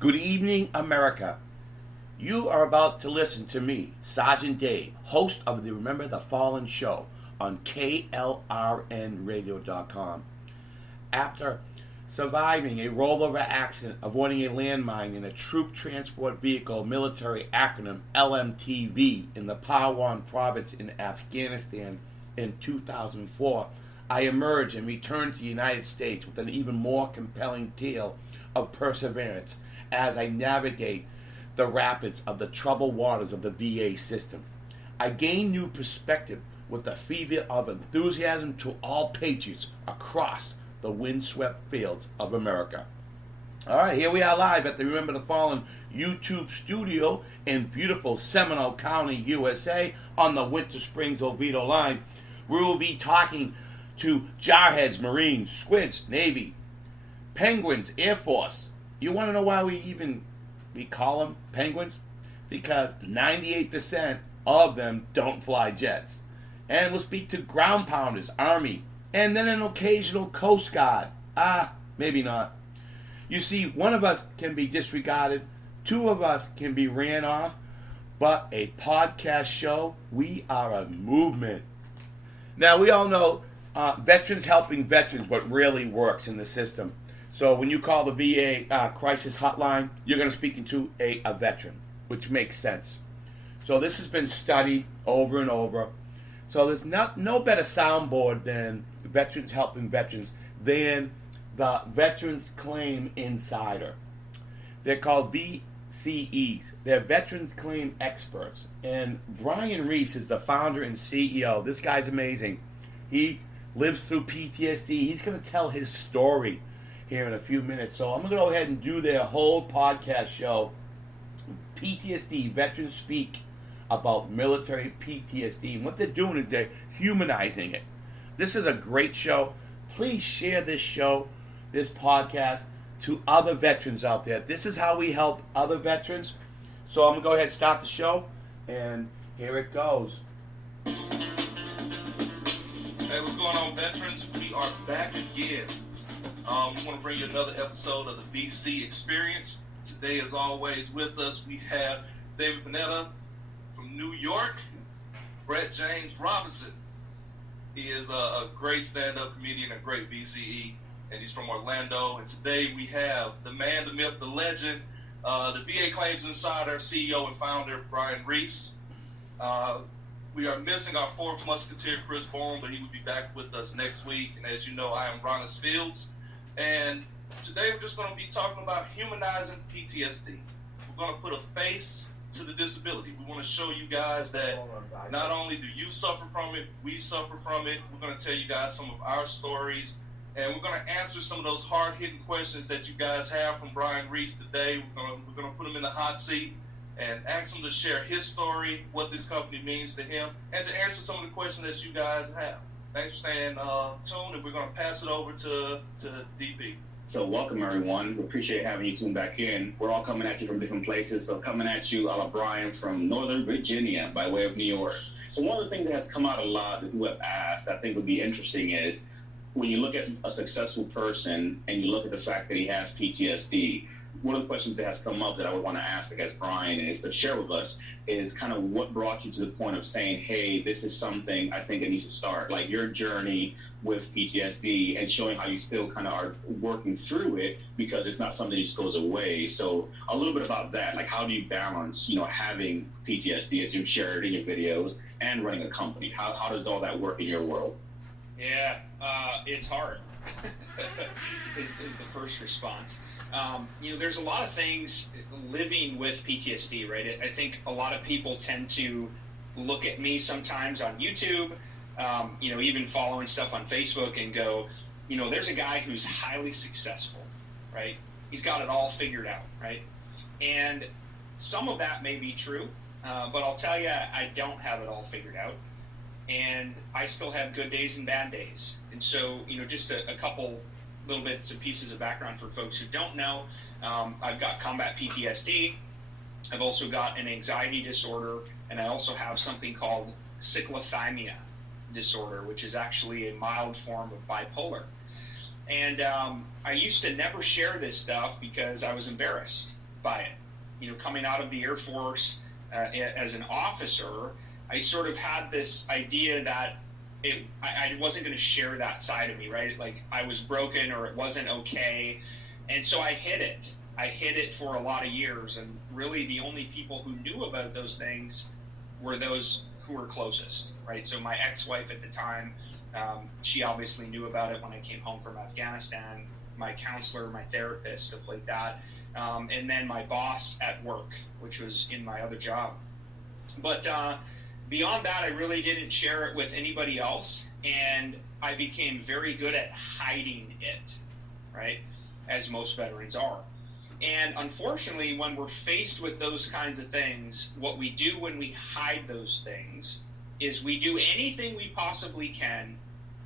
Good evening, America. You are about to listen to me, Sergeant Dave, host of the Remember the Fallen show on KLRNradio.com. After surviving a rollover accident, avoiding a landmine in a troop transport vehicle military acronym LMTV in the Parwan province in Afghanistan in 2004, I emerged and returned to the United States with an even more compelling tale of perseverance as I navigate the rapids of the troubled waters of the VA system. I gain new perspective with the fever of enthusiasm to all patriots across the windswept fields of America. All right, here we are live at the Remember the Fallen YouTube studio in beautiful Seminole County, USA, on the Winter Springs Oviedo line. We will be talking to jarheads, Marines, squids, Navy, penguins, Air Force. You want to know why we call them penguins? Because 98% of them don't fly jets. And we'll speak to ground pounders, Army, and then an occasional Coast Guard. Maybe not. You see, one of us can be disregarded, two of us can be ran off, but a podcast show, we are a movement. Now, we all know veterans helping veterans, what really works in the system. So when you call the VA crisis hotline, you're going to speak to a veteran, which makes sense. So this has been studied over and over. So there's no better soundboard than veterans helping veterans than the Veterans Claim Insider. They're called VCEs. They're Veterans Claim Experts. And Brian Reese is the founder and CEO. This guy's amazing. He lives through PTSD. He's going to tell his story here in a few minutes. So I'm going to go ahead and do their whole podcast show, PTSD, Veterans Speak, about military PTSD. And what they're doing is they're humanizing it. This is a great show. Please share this show, this podcast, to other veterans out there. This is how we help other veterans. So I'm going to go ahead and start the show, and here it goes. Hey, what's going on, veterans? We are back again. We want to bring you another episode of the VC Experience. Today, as always, with us, we have David Panetta from New York, Brett James Robinson. He is a great stand-up comedian, a great VCE, and he's from Orlando. And today we have the man, the myth, the legend, the VA Claims Insider, CEO and founder, Brian Reese. We are missing our fourth musketeer, Chris Bourne, but he will be back with us next week. And as you know, I am Ronis Fields. And today we're just going to be talking about humanizing PTSD. We're going to put a face to the disability. We want to show you guys that not only do you suffer from it, we suffer from it. We're going to tell you guys some of our stories. And we're going to answer some of those hard-hitting questions that you guys have from Brian Reese today. We're going to put him in the hot seat and ask him to share his story, what this company means to him, and to answer some of the questions that you guys have. Thanks for staying tuned, and we're going to pass it over to DP. So welcome, everyone. We appreciate having you tune back in. We're all coming at you from different places. So coming at you, a la Brian from Northern Virginia by way of New York. So one of the things that has come out a lot that you have asked, I think would be interesting is when you look at a successful person and you look at the fact that he has PTSD, one of the questions that has come up that I would want to ask, I guess, Brian, is to share with us is kind of what brought you to the point of saying, hey, this is something I think it needs to start, like your journey with PTSD and showing how you still kind of are working through it because it's not something that just goes away. So a little bit about that, like how do you balance, having PTSD as you've shared in your videos and running a company? How does all that work in your world? Yeah, it's hard is the first response. There's a lot of things living with PTSD, right? I think a lot of people tend to look at me sometimes on YouTube, even following stuff on Facebook and go, there's a guy who's highly successful, right? He's got it all figured out, right? And some of that may be true, but I'll tell you, I don't have it all figured out. And I still have good days and bad days. And so, just a couple little bits and pieces of background for folks who don't know. I've got combat PTSD. I've also got an anxiety disorder, and I also have something called cyclothymia disorder, which is actually a mild form of bipolar. And I used to never share this stuff because I was embarrassed. by it. You know, coming out of the Air Force as an officer, I sort of had this idea that I wasn't going to share that side of me, right? Like I was broken or it wasn't okay. And so I hid it. I hid it for a lot of years. And really the only people who knew about those things were those who were closest, right? So my ex-wife at the time, she obviously knew about it when I came home from Afghanistan, my counselor, my therapist, stuff like that. And then my boss at work, which was in my other job. But beyond that, I really didn't share it with anybody else. And I became very good at hiding it, right? As most veterans are. And unfortunately, when we're faced with those kinds of things, what we do when we hide those things is we do anything we possibly can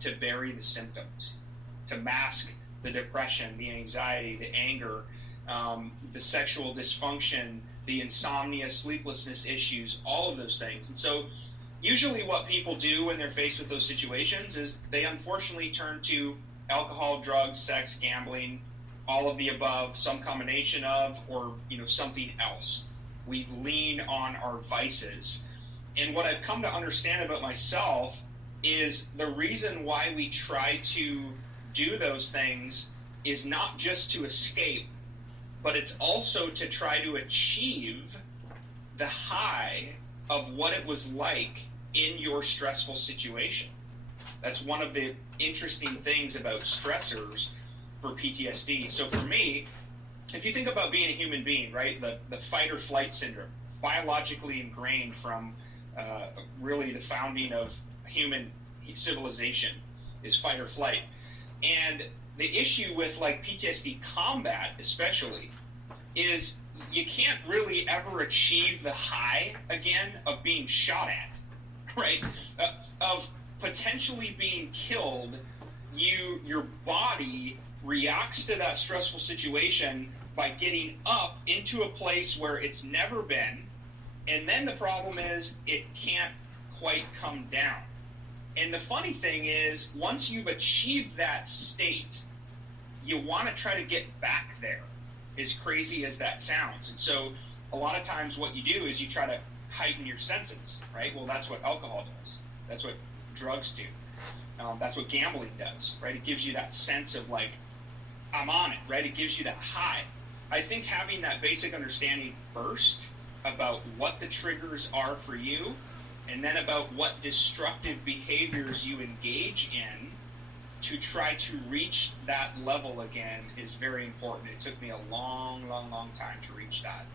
to bury the symptoms, to mask the depression, the anxiety, the anger, the sexual dysfunction, the insomnia, sleeplessness issues, all of those things. And so usually what people do when they're faced with those situations is they unfortunately turn to alcohol, drugs, sex, gambling, all of the above, some combination of, or something else. We lean on our vices. And what I've come to understand about myself is the reason why we try to do those things is not just to escape, but it's also to try to achieve the high of what it was like in your stressful situation. That's one of the interesting things about stressors for PTSD. So for me, if you think about being a human being, right, the fight or flight syndrome, biologically ingrained from really the founding of human civilization is fight or flight. And the issue with like PTSD combat especially is you can't really ever achieve the high again of being shot at, right? Of potentially being killed. Your body reacts to that stressful situation by getting up into a place where it's never been, and then the problem is it can't quite come down. And the funny thing is, once you've achieved that state, you want to try to get back there, as crazy as that sounds. And so a lot of times what you do is you try to heighten your senses, right? Well, that's what alcohol does. That's what drugs do. That's what gambling does, right? It gives you that sense of like, I'm on it, right? It gives you that high. I think having that basic understanding first about what the triggers are for you, and then about what destructive behaviors you engage in to try to reach that level again is very important. It took me a long time to reach that.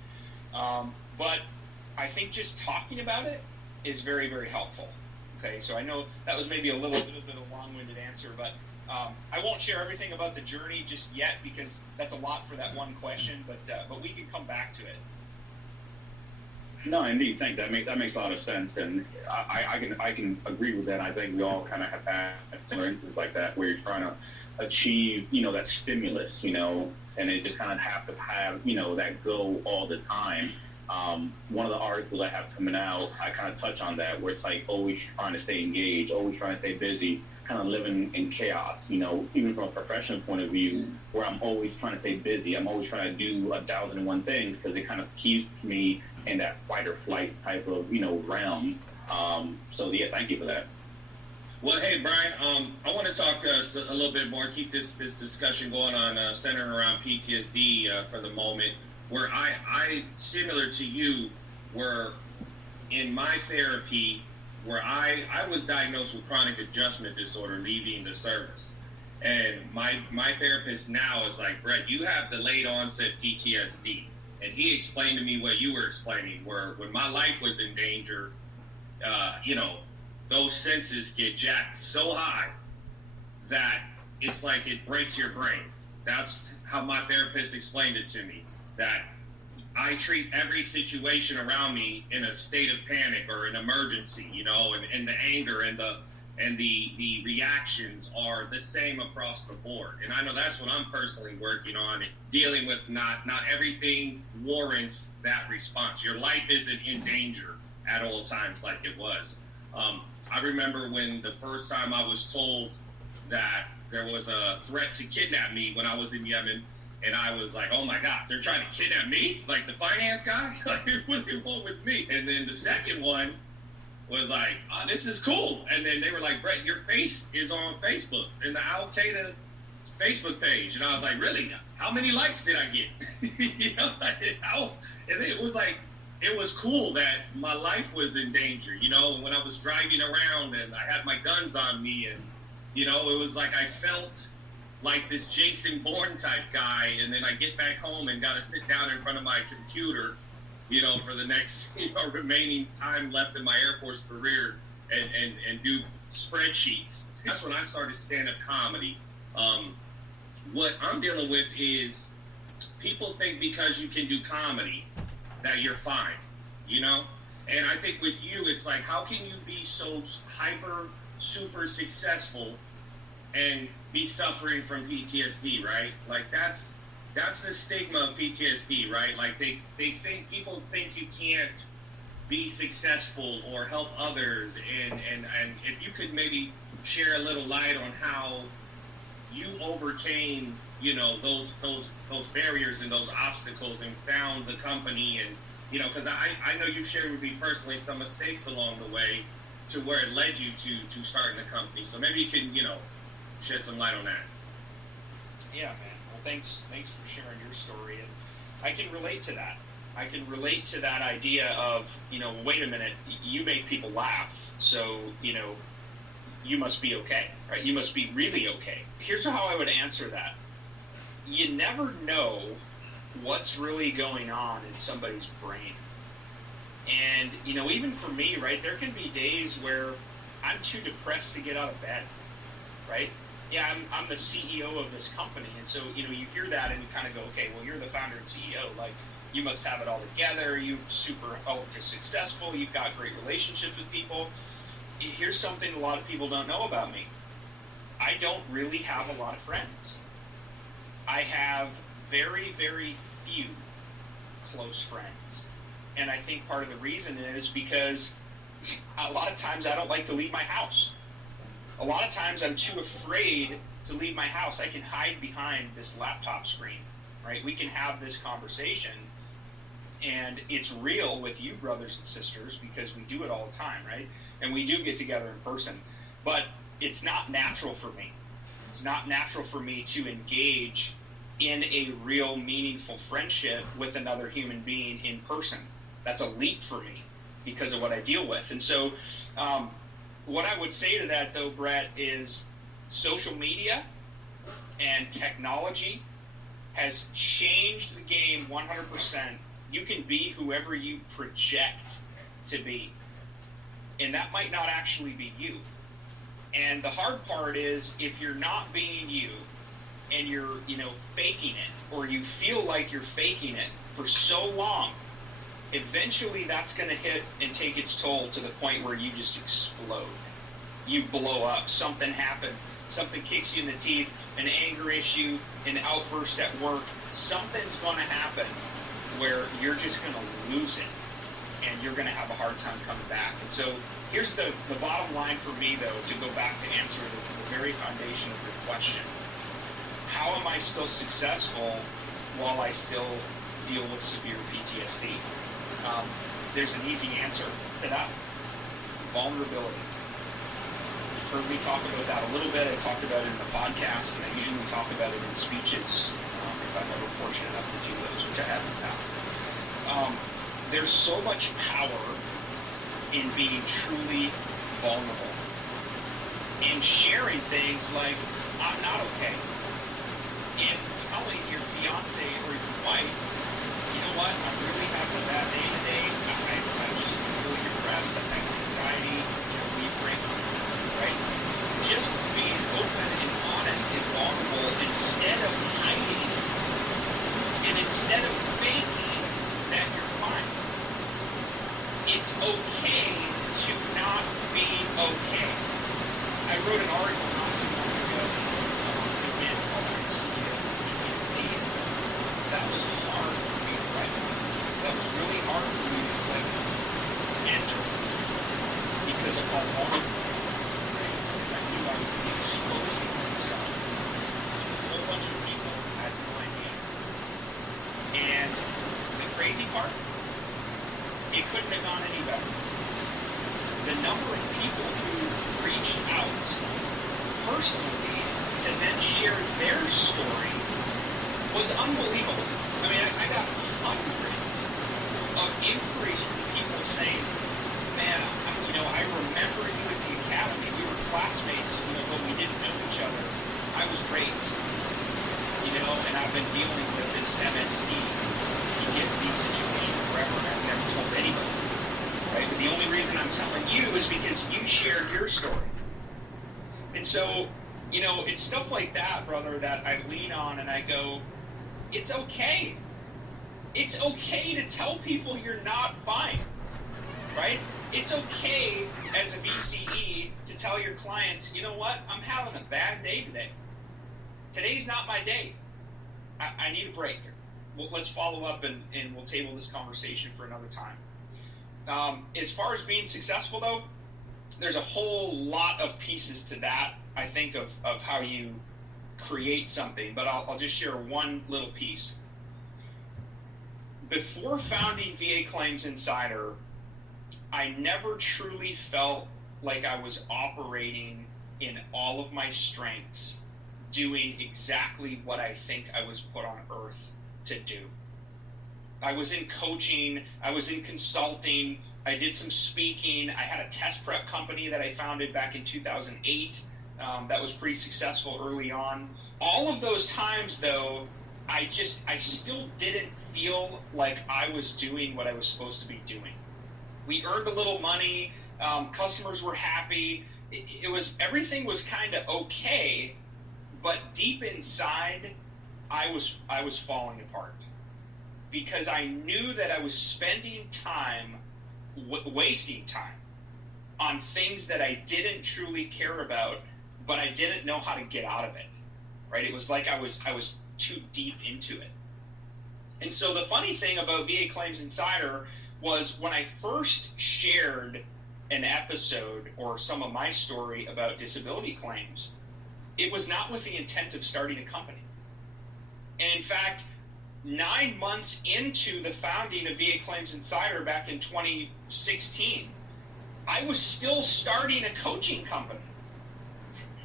But I think just talking about it is very, very helpful. Okay, so I know that was maybe a little bit of a long-winded answer, but I won't share everything about the journey just yet because that's a lot for that one question, but we can come back to it. No, indeed. Thank that makes a lot of sense, and I can agree with that. I think we all kind of have had similar instances like that where you're trying to achieve, that stimulus, and it just kind of have to have, that goal all the time. One of the articles I have coming out, I kind of touch on that, where it's like always trying to stay engaged, always trying to stay busy, kind of living in chaos, even from a professional point of view, where I'm always trying to stay busy. I'm always trying to do 1,001 things because it kind of keeps me in that fight or flight type of, realm. So yeah, thank you for that. Well, hey, Brian, I want to talk a little bit more, keep this discussion going on centering around PTSD for the moment, where I, similar to you, were in my therapy, where I was diagnosed with chronic adjustment disorder leaving the service. And my therapist now is like, Brett, you have delayed onset PTSD. And he explained to me what you were explaining, where when my life was in danger, those senses get jacked so high that it's like it breaks your brain. That's how my therapist explained it to me, that I treat every situation around me in a state of panic or an emergency, and the anger and the reactions are the same across the board. And I know that's what I'm personally working on, dealing with not everything warrants that response. Your life isn't in danger at all times like it was. I remember when the first time I was told that there was a threat to kidnap me when I was in Yemen, And I was like, oh my God, they're trying to kidnap me? Like the finance guy? Like, what do they want with me? And then the second one was like, oh, this is cool. And then they were like, Brett, your face is on Facebook in the Al Qaeda Facebook page. And I was like, really? How many likes did I get? You know, like, how? And it was like, it was cool that my life was in danger, you know, when I was driving around and I had my guns on me, and, you know, it was like I felt like this Jason Bourne type guy, and then I get back home and got to sit down in front of my computer, you know, for the next, you know, remaining time left in my Air Force career and do spreadsheets. That's when I started stand-up comedy. What I'm dealing with is people think because you can do comedy that you're fine, you know? And I think with you, it's like, how can you be so hyper, super successful and be suffering from PTSD, right? Like, that's the stigma of PTSD, right? Like, they think, people think you can't be successful or help others, and if you could maybe share a little light on how you overcame, you know, those barriers and those obstacles and found the company, and, you know, because I know you shared with me personally some mistakes along the way to where it led you to starting the company. So maybe you can, you know, shed some light on that. Yeah, man. Well, thanks for sharing your story, and I can relate to that. I can relate to that idea of, you know, wait a minute, you make people laugh, so, you know, you must be okay, right? You must be really okay. Here's how I would answer that. You never know what's really going on in somebody's brain. And, you know, even for me, right, there can be days where I'm too depressed to get out of bed, right? Yeah, I'm the CEO of this company, and so, you know, you hear that and you kind of go, okay, well, you're the founder and CEO, like, you must have it all together, you're super ultra successful, you've got great relationships with people. Here's something a lot of people don't know about me. I don't really have a lot of friends. I have very, very few close friends. And I think part of the reason is because a lot of times I don't like to leave my house. A lot of times I'm too afraid to leave my house. I can hide behind this laptop screen, right? We can have this conversation, and it's real with you, brothers and sisters, because we do it all the time, right? And we do get together in person. But it's not natural for me. It's not natural for me to engage in a real meaningful friendship with another human being in person. That's a leap for me because of what I deal with. And so what I would say to that, though, Brett, is social media and technology has changed the game 100%. You can be whoever you project to be. And that might not actually be you. And the hard part is if you're not being you and you're, you know, faking it, or you feel like you're faking it for so long, eventually that's going to hit and take its toll to the point where you just explode. You blow up. Something happens. Something kicks you in the teeth, an anger issue, an outburst at work. Something's going to happen where you're just going to lose it, and you're going to have a hard time coming back. And so here's the bottom line for me, though, to go back to answer the very foundation of your question. How am I still successful while I still deal with severe PTSD? There's an easy answer to that. Vulnerability. You've heard me talk about that a little bit. I talked about it in the podcast, and I usually talk about it in speeches if I'm ever fortunate enough to do those, which I have in the past. There's so much power in being truly vulnerable, in sharing things like, I'm not okay, in telling your fiance or your wife, you know what, I'm really having a bad day today, I'm just really depressed, I have anxiety, you know, we break up, right? Just being open and honest and vulnerable instead of hiding and instead of faking that you're fine. It's okay to not be okay. I wrote an article not too long ago, again, called PTSD. That was hard for me to write. That was really hard for me to enter because of how vulnerable it was. Right? I knew I would be exposing myself to a whole bunch of people who had no idea. crazy part? It couldn't have gone any better. The number of people who reached out personally to then share their story was unbelievable. I mean, I got hundreds of inquiries from people saying, man, I remember you at the academy. We were classmates, but we didn't know each other. I was raised, and I've been dealing with this MST, PTSD situation forever, and I've never told anybody, right? But the only reason I'm telling you is because you shared your story. And so, it's stuff like that, brother, that I lean on and I go, it's okay. It's okay to tell people you're not fine, right? It's okay as a VCE to tell your clients, you know what, I'm having a bad day today. Today's not my day. I need a break. Let's follow up and we'll table this conversation for another time. As far as being successful, though, there's a whole lot of pieces to that, I think, of how you create something, but I'll just share one little piece. Before founding VA Claims Insider, I never truly felt like I was operating in all of my strengths, doing exactly what I think I was put on earth to do. I was in coaching, I was in consulting, I did some speaking, I had a test prep company that I founded back in 2008 that was pretty successful early on. All of those times, though, I still didn't feel like I was doing what I was supposed to be doing. We earned a little money, customers were happy, everything was kind of okay, but deep inside, I was falling apart because I knew that I was spending time, wasting time on things that I didn't truly care about, but I didn't know how to get out of it, right? It was like I was too deep into it. And so the funny thing about VA Claims Insider was when I first shared an episode or some of my story about disability claims, it was not with the intent of starting a company. And in fact, 9 months into the founding of VA Claims Insider back in 2016, I was still starting a coaching company.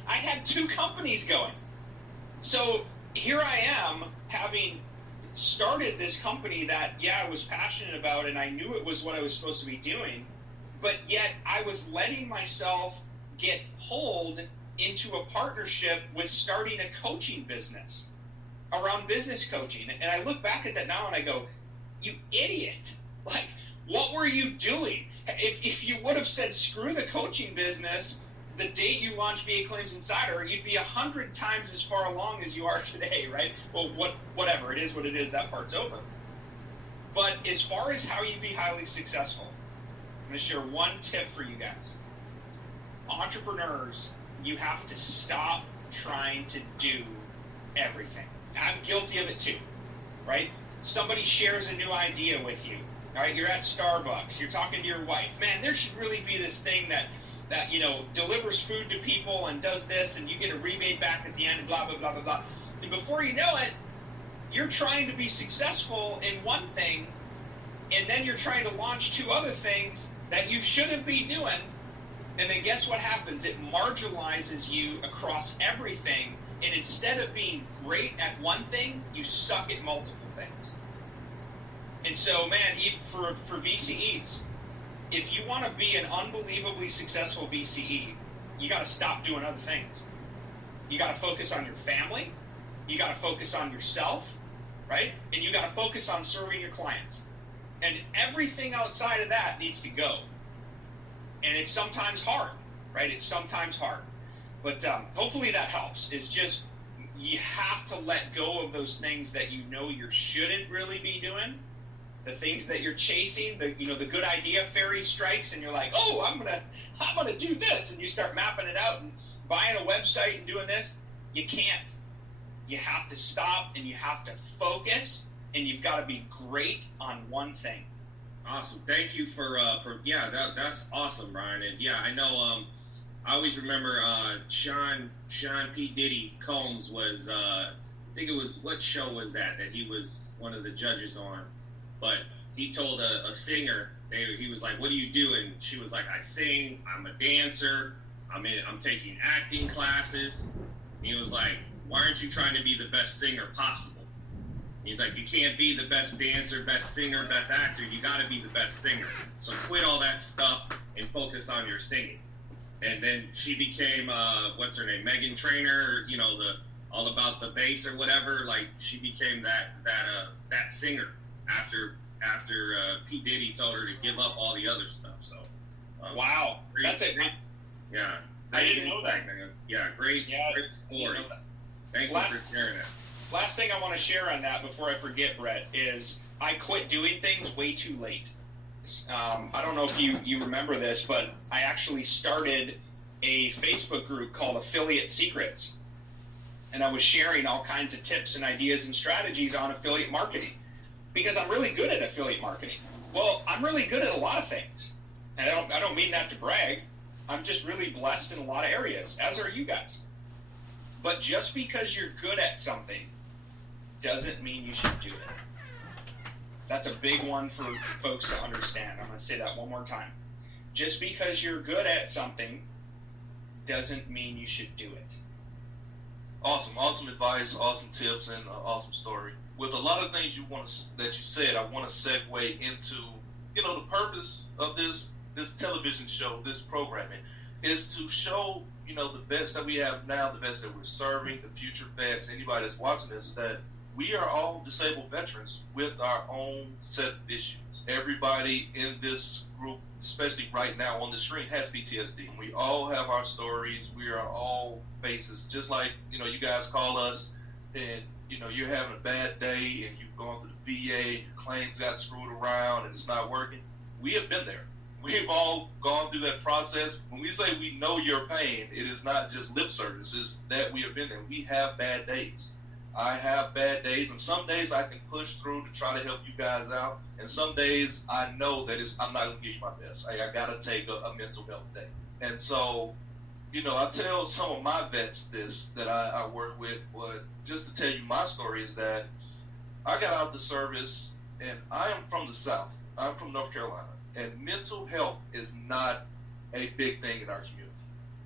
I had 2 companies going. So here I am, having started this company that, I was passionate about and I knew it was what I was supposed to be doing, but yet I was letting myself get pulled into a partnership with starting a coaching business around business coaching. And I look back at that now and I go, you idiot. Like, what were you doing? If you would have said, screw the coaching business, the date you launched VA Claims Insider, you'd be 100 times as far along as you are today, right? Well, whatever, it is what it is, that part's over. But as far as how you be highly successful, I'm going to share one tip for you guys. Entrepreneurs, you have to stop trying to do everything. I'm guilty of it too, right? Somebody shares a new idea with you, all right? You're at Starbucks, you're talking to your wife. Man, there should really be this thing that delivers food to people and does this, and you get a rebate back at the end, and blah, blah, blah, blah, blah. And before you know it, you're trying to be successful in one thing, and then you're trying to launch 2 other things that you shouldn't be doing. And then guess what happens? It marginalizes you across everything. And instead of being great at one thing, you suck at multiple things. And so, man, even for VCEs, if you want to be an unbelievably successful VCE, you got to stop doing other things. You got to focus on your family. You got to focus on yourself, right? And you got to focus on serving your clients. And everything outside of that needs to go. And it's sometimes hard, right? It's sometimes hard. But hopefully that helps. It's just you have to let go of those things that you know you shouldn't really be doing. The things that you're chasing, the good idea fairy strikes, and you're like, oh, I'm gonna do this, and you start mapping it out and buying a website and doing this. You can't. You have to stop and you have to focus, and you've got to be great on one thing. Awesome. Thank you for that's awesome, Brian. And yeah, I know. I always remember Sean P. Diddy Combs was I think it was, what show was that he was one of the judges on? But he told a singer, he was like, "What do you do?" And she was like, "I sing. I'm a dancer. I'm taking acting classes." And he was like, "Why aren't you trying to be the best singer possible?" He's like, "You can't be the best dancer, best singer, best actor. You got to be the best singer. So quit all that stuff and focus on your singing." And then she became, what's her name, Megan Trainor, the all about the bass or whatever. Like, she became that singer after Pete Diddy told her to give up all the other stuff. So, wow, that's it. Yeah, I didn't know that. Yeah, great stories. Thank you for sharing that. Last thing I want to share on that before I forget, Brett, is I quit doing things way too late. I don't know if you remember this, but I actually started a Facebook group called Affiliate Secrets. And I was sharing all kinds of tips and ideas and strategies on affiliate marketing because I'm really good at affiliate marketing. Well, I'm really good at a lot of things. And I don't mean that to brag. I'm just really blessed in a lot of areas, as are you guys. But just because you're good at something doesn't mean you should do it. That's a big one for folks to understand. I'm going to say that one more time. Just because you're good at something doesn't mean you should do it. Awesome advice, awesome tips, and an awesome story. With a lot of things that you said, I want to segue into, the purpose of this television show, this programming, is to show, the vets that we have now, the vets that we're serving, the future vets, anybody that's watching this, that we are all disabled veterans with our own set of issues. Everybody in this group, especially right now on the screen, has PTSD. We all have our stories. We are all faces, just like, you guys call us and, you're having a bad day and you've gone through the VA, your claims got screwed around and it's not working. We have been there. We've all gone through that process. When we say we know your pain, it is not just lip service. It's that we have been there. We have bad days. I have bad days, and some days I can push through to try to help you guys out, and some days I know that I'm not going to give you my best. I got to take a mental health day. And so, I tell some of my vets this that I work with, but just to tell you my story is that I got out of the service, and I am from the South. I'm from North Carolina, and mental health is not a big thing in our community.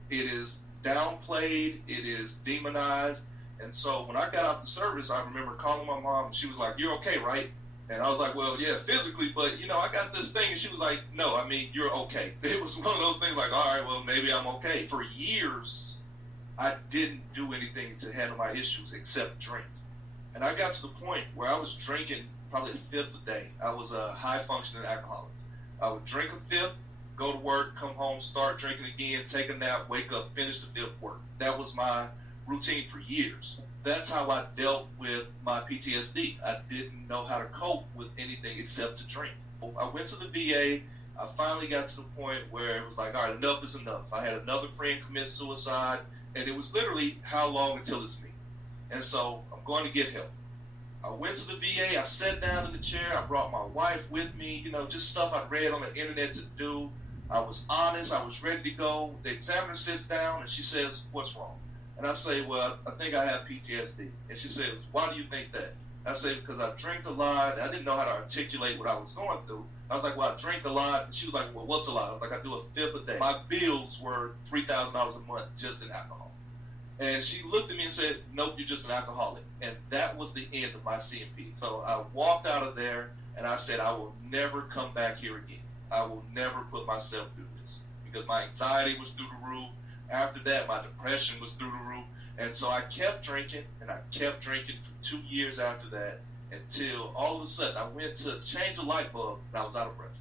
It is downplayed. It is demonized. And so when I got out the service, I remember calling my mom, and she was like, "You're okay, right?" And I was like, "Well, yeah, physically, but, I got this thing." And she was like, "No, I mean, you're okay." It was one of those things like, all right, well, maybe I'm okay. For years, I didn't do anything to handle my issues except drink. And I got to the point where I was drinking probably a fifth a day. I was a high-functioning alcoholic. I would drink a fifth, go to work, come home, start drinking again, take a nap, wake up, finish the fifth, work. That was my routine for years. That's how I dealt with my PTSD. I didn't know how to cope with anything except to drink. I went to the VA. I finally got to the point where it was like, all right, enough is enough. I had another friend commit suicide, and it was literally, how long until it's me? And so I'm going to get help. I went to the VA. I sat down in the chair. I brought my wife with me, just stuff I read on the internet to do. I was honest. I was ready to go. The examiner sits down, and she says, "What's wrong?" And I say, "Well, I think I have PTSD." And she says, "Why do you think that?" I say, "Because I drink a lot." I didn't know how to articulate what I was going through. I was like, "Well, I drink a lot." And she was like, "Well, what's a lot?" I was like, "I do a fifth a day." My bills were $3,000 a month just in alcohol. And she looked at me and said, "Nope, you're just an alcoholic." And that was the end of my CMP. So I walked out of there, and I said, I will never come back here again. I will never put myself through this. Because my anxiety was through the roof. After that, my depression was through the roof. And so I kept drinking, and I kept drinking for 2 years after that, until all of a sudden I went to change a light bulb, and I was out of breath.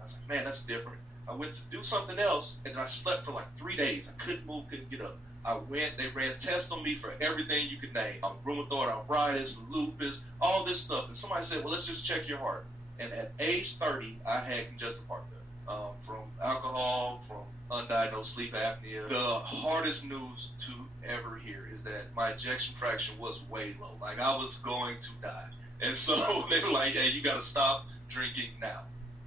I was like, man, that's different. I went to do something else, and then I slept for like 3 days. I couldn't move, couldn't get up. I went, they ran tests on me for everything you could name. Rheumatoid arthritis, lupus, all this stuff. And somebody said, well, let's just check your heart. And at age 30, I had congestive heart failure from alcohol, from undiagnosed sleep apnea. The hardest news to ever hear is that my ejection fraction was way low. Like, I was going to die. And so they were like, hey, you got to stop drinking now.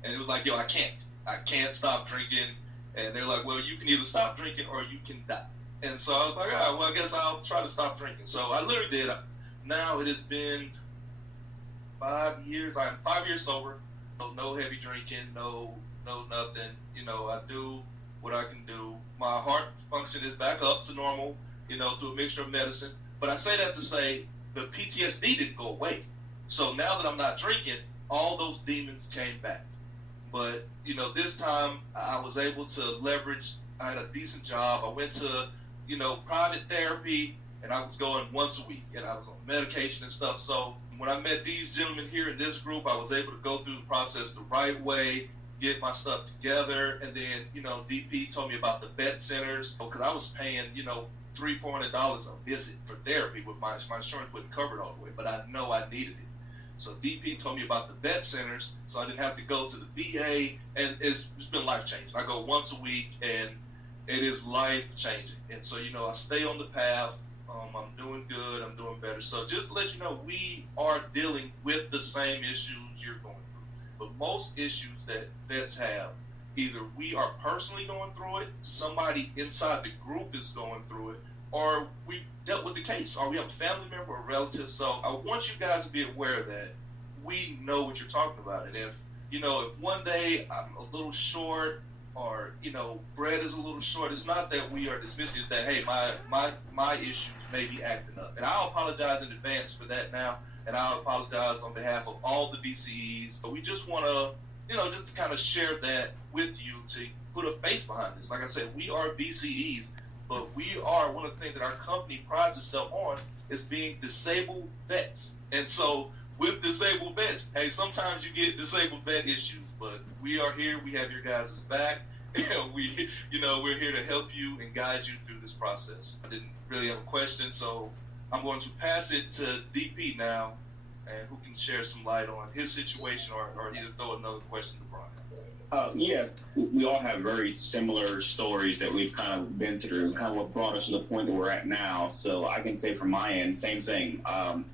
And it was like, yo, I can't stop drinking. And they're like, well, you can either stop drinking or you can die. And so I was like, all right, well, I guess I'll try to stop drinking. So I literally did. Now it has been 5 years. I'm 5 years sober. No heavy drinking, no nothing. I do what I can do. My heart function is back up to normal, through a mixture of medicine. But I say that to say the PTSD didn't go away. So now that I'm not drinking, all those demons came back. But, this time I was able to leverage. I had a decent job. I went to, private therapy, and I was going once a week, and I was on medication and stuff. So when I met these gentlemen here in this group, I was able to go through the process the right way, get my stuff together, and then, DP told me about the vet centers, because I was paying, $300-400 a visit for therapy with my insurance wouldn't cover it all the way, but I know I needed it. So DP told me about the vet centers, so I didn't have to go to the VA, and it's been life-changing. I go once a week, and it is life-changing. And so, I stay on the path. I'm doing good. I'm doing better. So just to let you know, we are dealing with the same issues you're going through. But most issues that vets have, either we are personally going through it, somebody inside the group is going through it, or we dealt with the case, or we have a family member or relative. So I want you guys to be aware that we know what you're talking about. And if one day I'm a little short, or bread is a little short, it's not that we are dismissing. It's that, hey, my issues may be acting up, and I'll apologize in advance for that now, and I'll apologize on behalf of all the VCEs. But we just want to, just to kind of share that with you to put a face behind this. Like I said, we are VCEs, but we are, one of the things that our company prides itself on is being disabled vets. And so with disabled vets, hey, sometimes you get disabled vet issues, but we are here. We have your guys' back. We're here to help you and guide you through this process. I didn't really have a question, so I'm going to pass it to DP now, and who can share some light on his situation, or either throw another question to Brian. Yes, we all have very similar stories that we've kind of been through, kind of what brought us to the point that we're at now. So I can say from my end, same thing.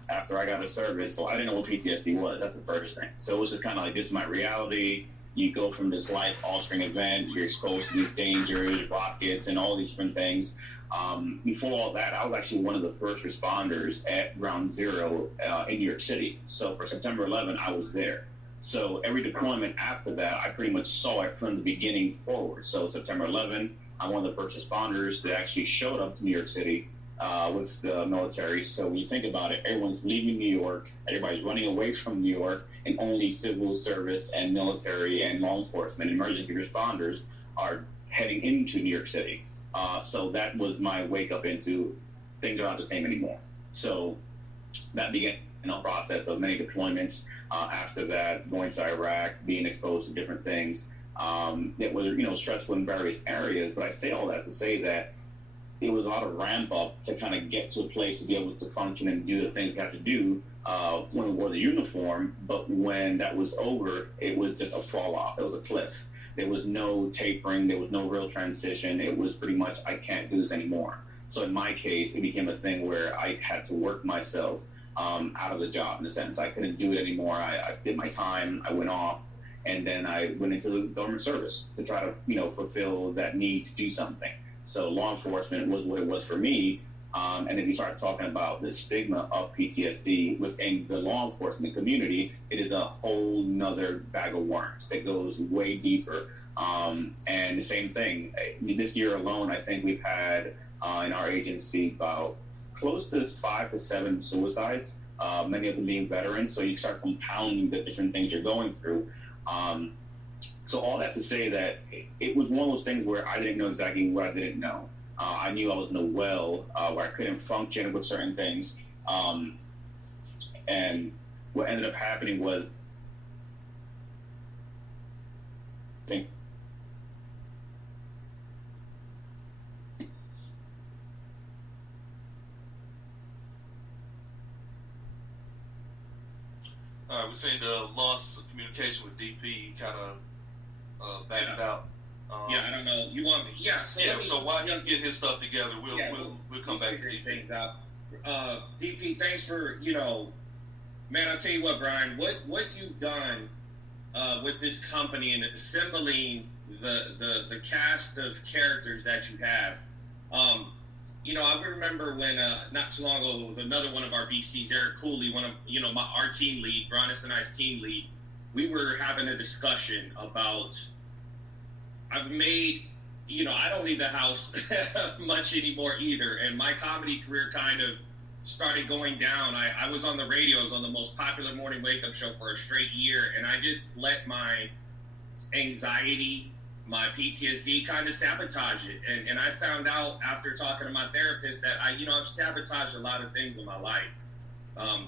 After I got out of service, I didn't know what PTSD was. That's the first thing. So it was just kind of like, this is my reality. You go from this life-altering event, you're exposed to these dangers, rockets, and all these different things. Before all that, I was actually one of the first responders at Ground Zero in New York City. So for September 11, I was there. So every deployment after that, I pretty much saw it from the beginning forward. So September 11, I'm one of the first responders that actually showed up to New York City with the military. So when you think about it, everyone's leaving New York, everybody's running away from New York, and only civil service and military and law enforcement, emergency responders are heading into New York City. So that was my wake up into things are not the same anymore. So that began a process of many deployments. After that, going to Iraq, being exposed to different things that were, stressful in various areas. But I say all that to say that it was a lot of ramp up to kind of get to a place to be able to function and do the things you have to do when we wore the uniform. But when that was over, it was just a fall off. It was a cliff. There was no tapering. There was no real transition. It was pretty much, I can't do this anymore. So in my case, it became a thing where I had to work myself out of the job, in a sense. I couldn't do it anymore. I did my time. I went off. And then I went into the government service to try to, fulfill that need to do something. So law enforcement was what it was for me. And then we started talking about the stigma of PTSD within the law enforcement community. It is a whole nother bag of worms that goes way deeper. And the same thing, this year alone, I think we've had in our agency about close to 5 to 7 suicides, many of them being veterans. So you start compounding the different things you're going through. So all that to say that it was one of those things where I didn't know exactly what I didn't know. I knew I was in a well where I couldn't function with certain things. And what ended up happening was, we're seeing the loss of communication with DP kind of backed out. I don't know. You want me? Yeah. So while he's getting his stuff together, we'll come back to DP. Things out. DP, thanks for man. I'll tell you what, Brian. What you've done with this company and assembling the cast of characters that you have. I remember when not too long ago, with another one of our VCs, Eric Cooley, one of our team lead, Bronis and I's team lead, we were having a discussion about. I've made, I don't leave the house much anymore either, and my comedy career kind of started going down. I was on the radio, I was on the most popular morning wake-up show for a straight year, and I just let my anxiety, my PTSD kind of sabotage it. And I found out after talking to my therapist that I've sabotaged a lot of things in my life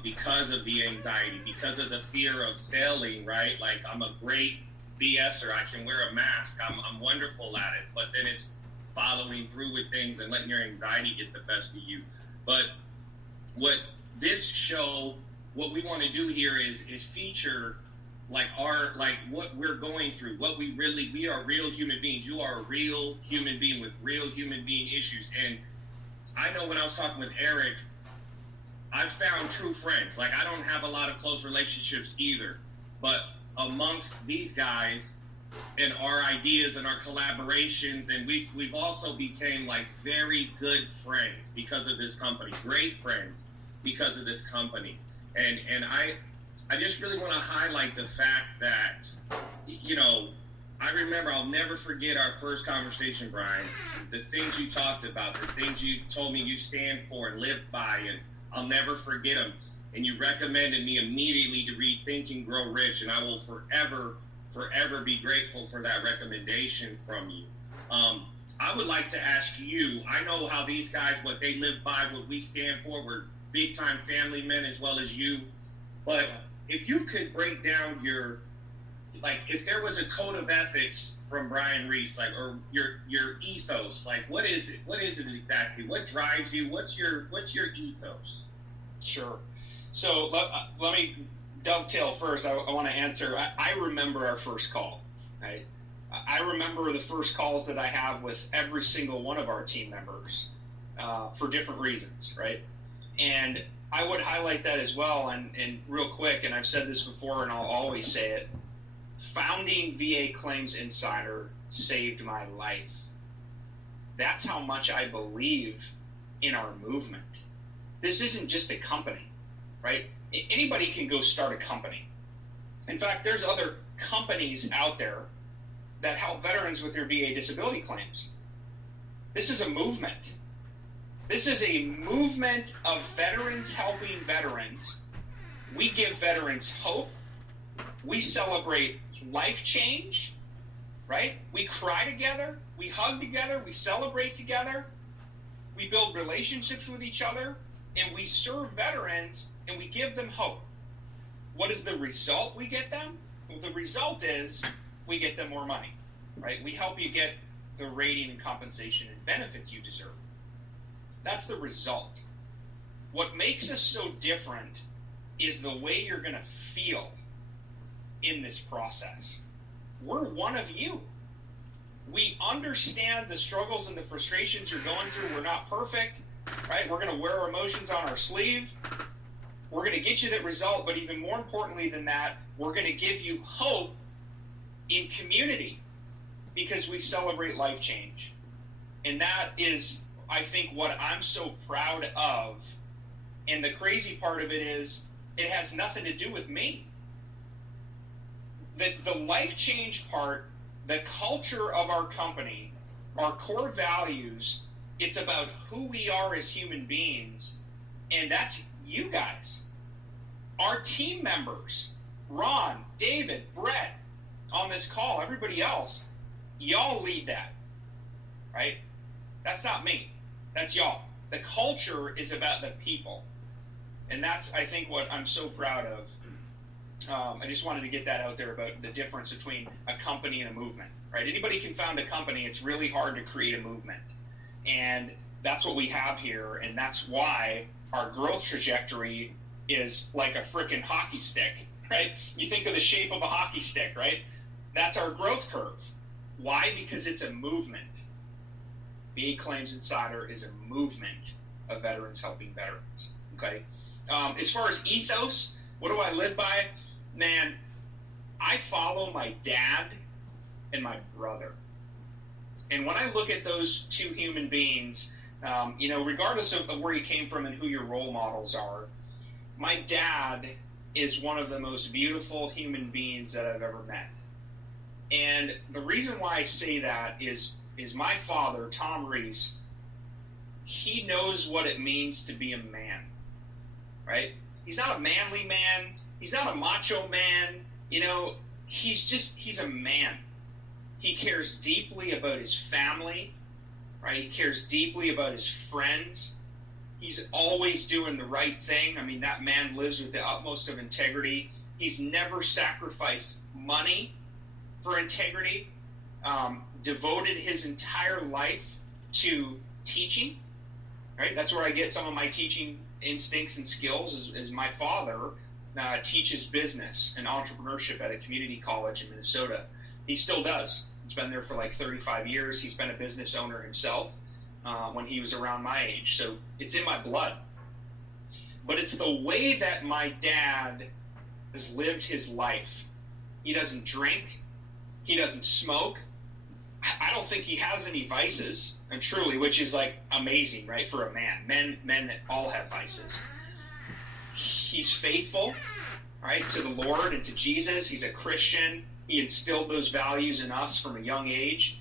because of the anxiety, because of the fear of failing, right? Like, I'm a great BSer, I can wear a mask, I'm wonderful at it, but then it's following through with things and letting your anxiety get the best of you. But what this show, what we want to do here is feature what we're going through, we are real human beings. You are a real human being with real human being issues. And I know when I was talking with Eric, I've found true friends. Like, I don't have a lot of close relationships either, but amongst these guys and our ideas and our collaborations, and we've also became like very good friends because of this company, great friends because of this company. And I just really want to highlight the fact that, I remember, I'll never forget our first conversation, Brian, the things you talked about, the things you told me you stand for and live by, and I'll never forget them. And you recommended me immediately to read Think and Grow Rich, and I will forever be grateful for that recommendation from you. I would like to ask you, I know how these guys, what they live by, what we stand for, we're big-time family men as well as you, but if you could break down if there was a code of ethics from Brian Reese, or your ethos, what is it? What is it exactly? What drives you? What's your ethos? Sure. So let me dovetail first. I want to answer. I remember our first call. Right? I remember the first calls that I have with every single one of our team members for different reasons, right? And I would highlight that as well. And real quick, and I've said this before, and I'll always say it. Founding VA Claims Insider saved my life. That's how much I believe in our movement. This isn't just a company. Right? Anybody can go start a company. In fact, there's other companies out there that help veterans with their VA disability claims. This is a movement. This is a movement of veterans helping veterans. We give veterans hope. We celebrate life change, right? We cry together. We hug together. We celebrate together. We build relationships with each other. And we serve veterans, and we give them hope. What is the result we get them? Well, the result is we get them more money, right? We help you get the rating and compensation and benefits you deserve. That's the result. What makes us so different is the way you're going to feel in this process. We're one of you. We understand the struggles and the frustrations you're going through. We're not perfect. Right? We're going to wear our emotions on our sleeve. We're going to get you that result, but even more importantly than that, we're going to give you hope in community because we celebrate life change. And that is, I think, what I'm so proud of. And the crazy part of it is, it has nothing to do with me. The life change part, the culture of our company, our core values, it's about who we are as human beings, and that's you guys. Our team members, Ron, David, Brett, on this call, everybody else, y'all lead that, right? That's not me. That's y'all. The culture is about the people, and that's, I think, what I'm so proud of. I just wanted to get that out there about the difference between a company and a movement, right? Anybody can found a company. It's really hard to create a movement. And that's what we have here, and that's why our growth trajectory is like a freaking hockey stick, right? You think of the shape of a hockey stick, right? That's our growth curve. Why? Because it's a movement. VA Claims Insider is a movement of veterans helping veterans, okay? As far as ethos, what do I live by? Man, I follow my dad and my brother. And when I look at those two human beings, Regardless of where you came from and who your role models are, my dad is one of the most beautiful human beings that I've ever met. And the reason why I say that is my father, Tom Reese, he knows what it means to be a man, right? He's not a manly man. He's not a macho man. He's a man. He cares deeply about his family, right? He cares deeply about his friends. He's always doing the right thing. I mean, that man lives with the utmost of integrity. He's never sacrificed money for integrity. Devoted his entire life to teaching, right? That's where I get some of my teaching instincts and skills is my father teaches business and entrepreneurship at a community college in Minnesota. He still does. He's been there for like 35 years. He's been a business owner himself when he was around my age. So it's in my blood. But it's the way that my dad has lived his life. He doesn't drink. He doesn't smoke. I don't think he has any vices, and truly, which is like amazing, right, for a man. Men that all have vices. He's faithful, right, to the Lord and to Jesus. He's a Christian. He instilled those values in us from a young age,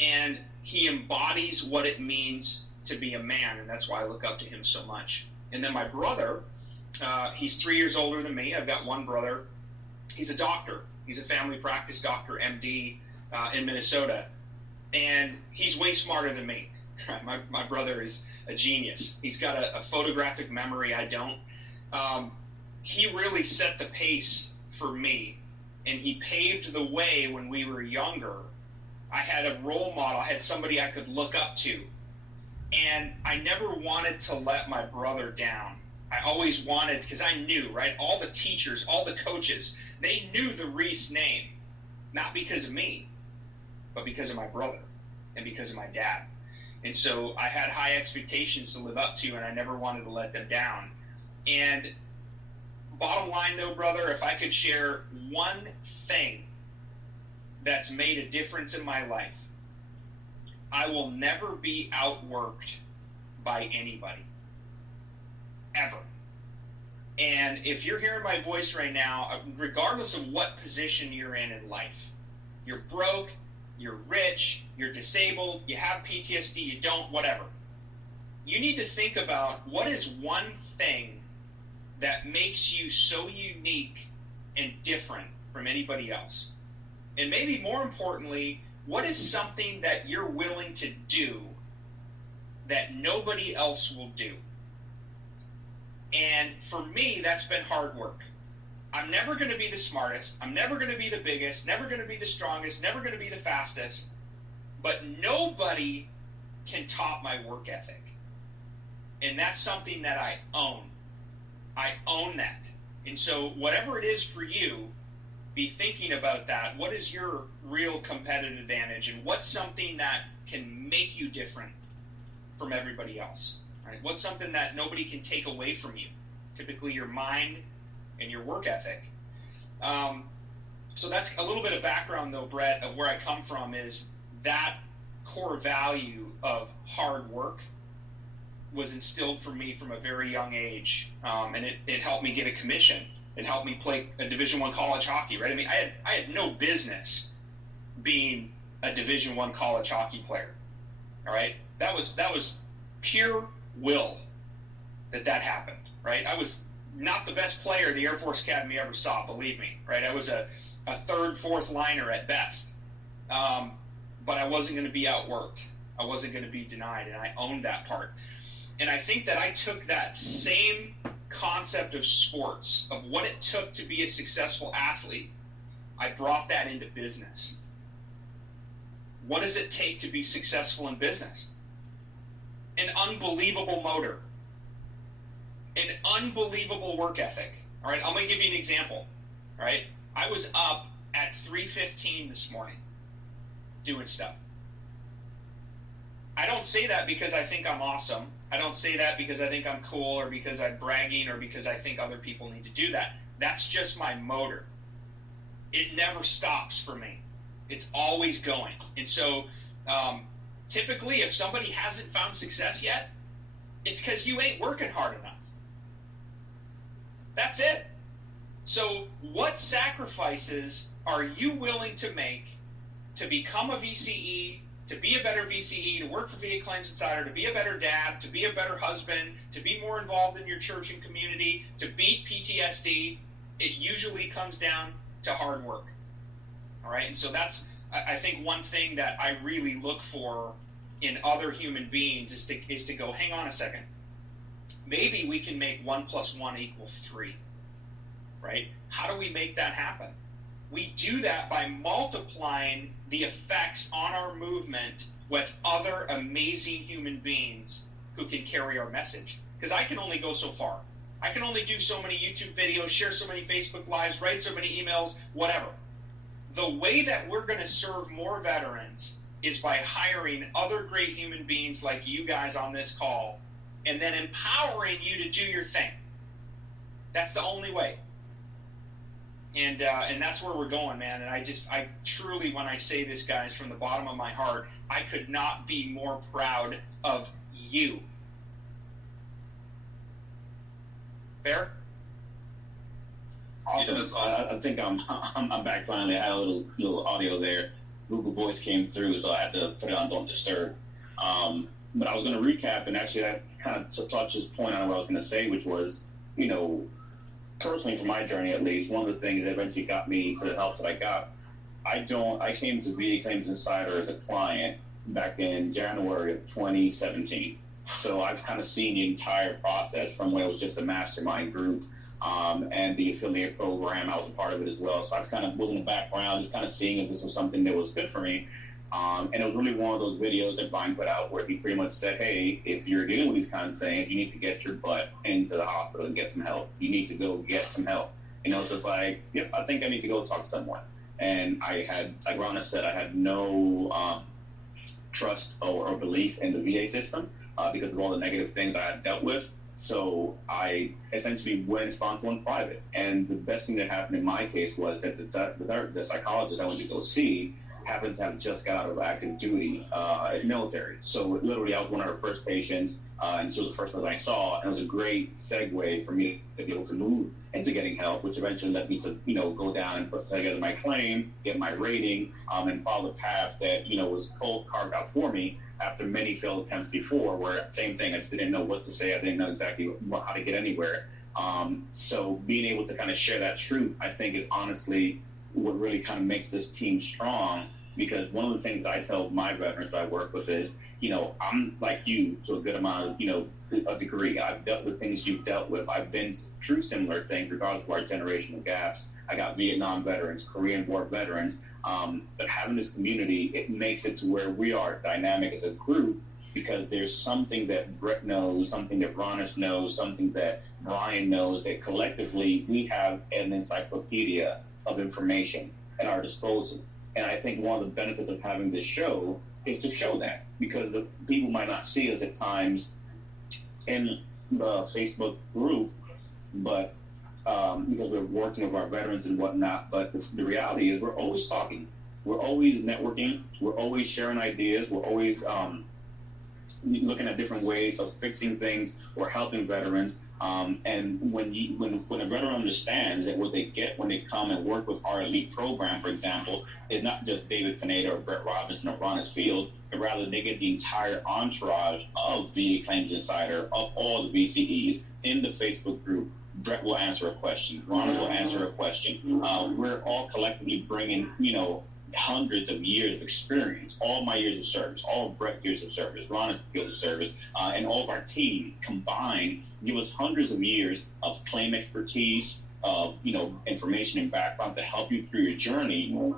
and he embodies what it means to be a man, and that's why I look up to him so much. And then my brother, he's 3 years older than me. I've got one brother. He's a doctor. He's a family practice doctor, MD, in Minnesota, and he's way smarter than me. My brother is a genius. He's got a photographic memory I don't. He really set the pace for me, and he paved the way when we were younger. I had a role model. I had somebody I could look up to, and I never wanted to let my brother down. I always wanted, because I knew, right, all the teachers, all the coaches, they knew the Reese name, not because of me, but because of my brother and because of my dad. And so I had high expectations to live up to, and I never wanted to let them down. And bottom line, though, brother, if I could share one thing that's made a difference in my life, I will never be outworked by anybody. Ever. And if you're hearing my voice right now, regardless of what position you're in life, you're broke, you're rich, you're disabled, you have PTSD, you don't, whatever. You need to think about what is one thing that makes you so unique and different from anybody else. And maybe more importantly, what is something that you're willing to do that nobody else will do? And for me, that's been hard work. I'm never going to be the smartest. I'm never going to be the biggest, never going to be the strongest, never going to be the fastest. But nobody can top my work ethic. And that's something that I own. I own that. And so whatever it is for you, be thinking about that. What is your real competitive advantage? And what's something that can make you different from everybody else? Right? What's something that nobody can take away from you? Typically your mind and your work ethic. So that's a little bit of background, though, Brett, of where I come from is that core value of hard work was instilled for me from a very young age, and it helped me get a commission. It helped me play a Division I college hockey, right? I mean, I had no business being a Division I college hockey player, all right? That was pure will that happened, right? I was not the best player the Air Force Academy ever saw, believe me, right? I was a third, fourth liner at best, but I wasn't going to be outworked. I wasn't going to be denied, and I owned that part. And I think that I took that same concept of sports, of what it took to be a successful athlete, I brought that into business. What does it take to be successful in business? An unbelievable motor, an unbelievable work ethic. All right, I'm going to give you an example. All right, I was up at 3:15 this morning doing stuff. I don't say that because I think I'm awesome. I don't say that because I think I'm cool or because I'm bragging or because I think other people need to do that. That's just my motor. It never stops for me. It's always going. And so Typically, if somebody hasn't found success yet, it's because you ain't working hard enough. That's it. So what sacrifices are you willing to make to become a VCE, to be a better VCE, to work for VA Claims Insider, to be a better dad, to be a better husband, to be more involved in your church and community, to beat PTSD? It usually comes down to hard work. All right? And so that's, I think, one thing that I really look for in other human beings is to go, hang on a second. Maybe we can make 1 + 1 = 3, right? How do we make that happen? We do that by multiplying the effects on our movement with other amazing human beings who can carry our message. Because I can only go so far. I can only do so many YouTube videos, share so many Facebook Lives, write so many emails, whatever. The way that we're going to serve more veterans is by hiring other great human beings like you guys on this call, and then empowering you to do your thing. That's the only way. And that's where we're going, man. And I truly, when I say this, guys, from the bottom of my heart, I could not be more proud of you. Fair? Awesome. Yeah, that's awesome. I think I'm back finally. I had a little audio there. Google Voice came through, so I had to put it on Don't Disturb. But I was going to recap, and actually that kind of touches point on what I was going to say, which was, personally for my journey at least, one of the things that eventually got me to the help that I got, I came to VA Claims Insider as a client back in January of 2017. So I've kind of seen the entire process from when it was just a mastermind group and the affiliate program. I was a part of it as well. So I kind of was in the background, just kind of seeing if this was something that was good for me. And it was really one of those videos that Brian put out where he pretty much said, hey, if you're dealing with these kinds of things, you need to get your butt into the hospital and get some help. You need to go get some help. It's just like, yep, I think I need to go talk to someone. And I had, like Ronna said, I had no trust or belief in the VA system because of all the negative things I had dealt with. So I essentially went sponsored one private. And the best thing that happened in my case was that the psychologist I went to go see happened to have just got out of active duty military. So literally I was one of her first patients, and she was the first person I saw, and it was a great segue for me to be able to move into getting help, which eventually led me to, go down and put together my claim, get my rating, and follow the path that, was carved out for me after many failed attempts before, where same thing, I just didn't know what to say, I didn't know exactly how to get anywhere. So being able to kind of share that truth, I think, is honestly what really kind of makes this team strong, because one of the things that I tell my veterans that I work with is, I'm like you to a good amount of, a degree. I've dealt with things you've dealt with. I've been through similar things regardless of our generational gaps. I got Vietnam veterans, Korean War veterans, but having this community, it makes it to where we are dynamic as a group, because there's something that Brett knows, something that Ronis knows, something that Brian knows, that collectively we have an encyclopedia of information at our disposal. And I think one of the benefits of having this show is to show that, because the people might not see us at times in the Facebook group, but because we're working with our veterans and whatnot. But the reality is we're always talking, we're always networking, we're always sharing ideas, we're always looking at different ways of fixing things or helping veterans. And when a veteran understands that what they get when they come and work with our elite program, for example, is not just David Pineda or Brett Robinson or Ron Field, but rather they get the entire entourage of VA Claims Insider, of all the VCEs in the Facebook group. Brett will answer a question. Ron will answer a question. We're all collectively bringing, hundreds of years of experience, all my years of service, all of Brett's years of service, Ron's years of service, and all of our team combined give us hundreds of years of claim expertise, of information and background to help you through your journey.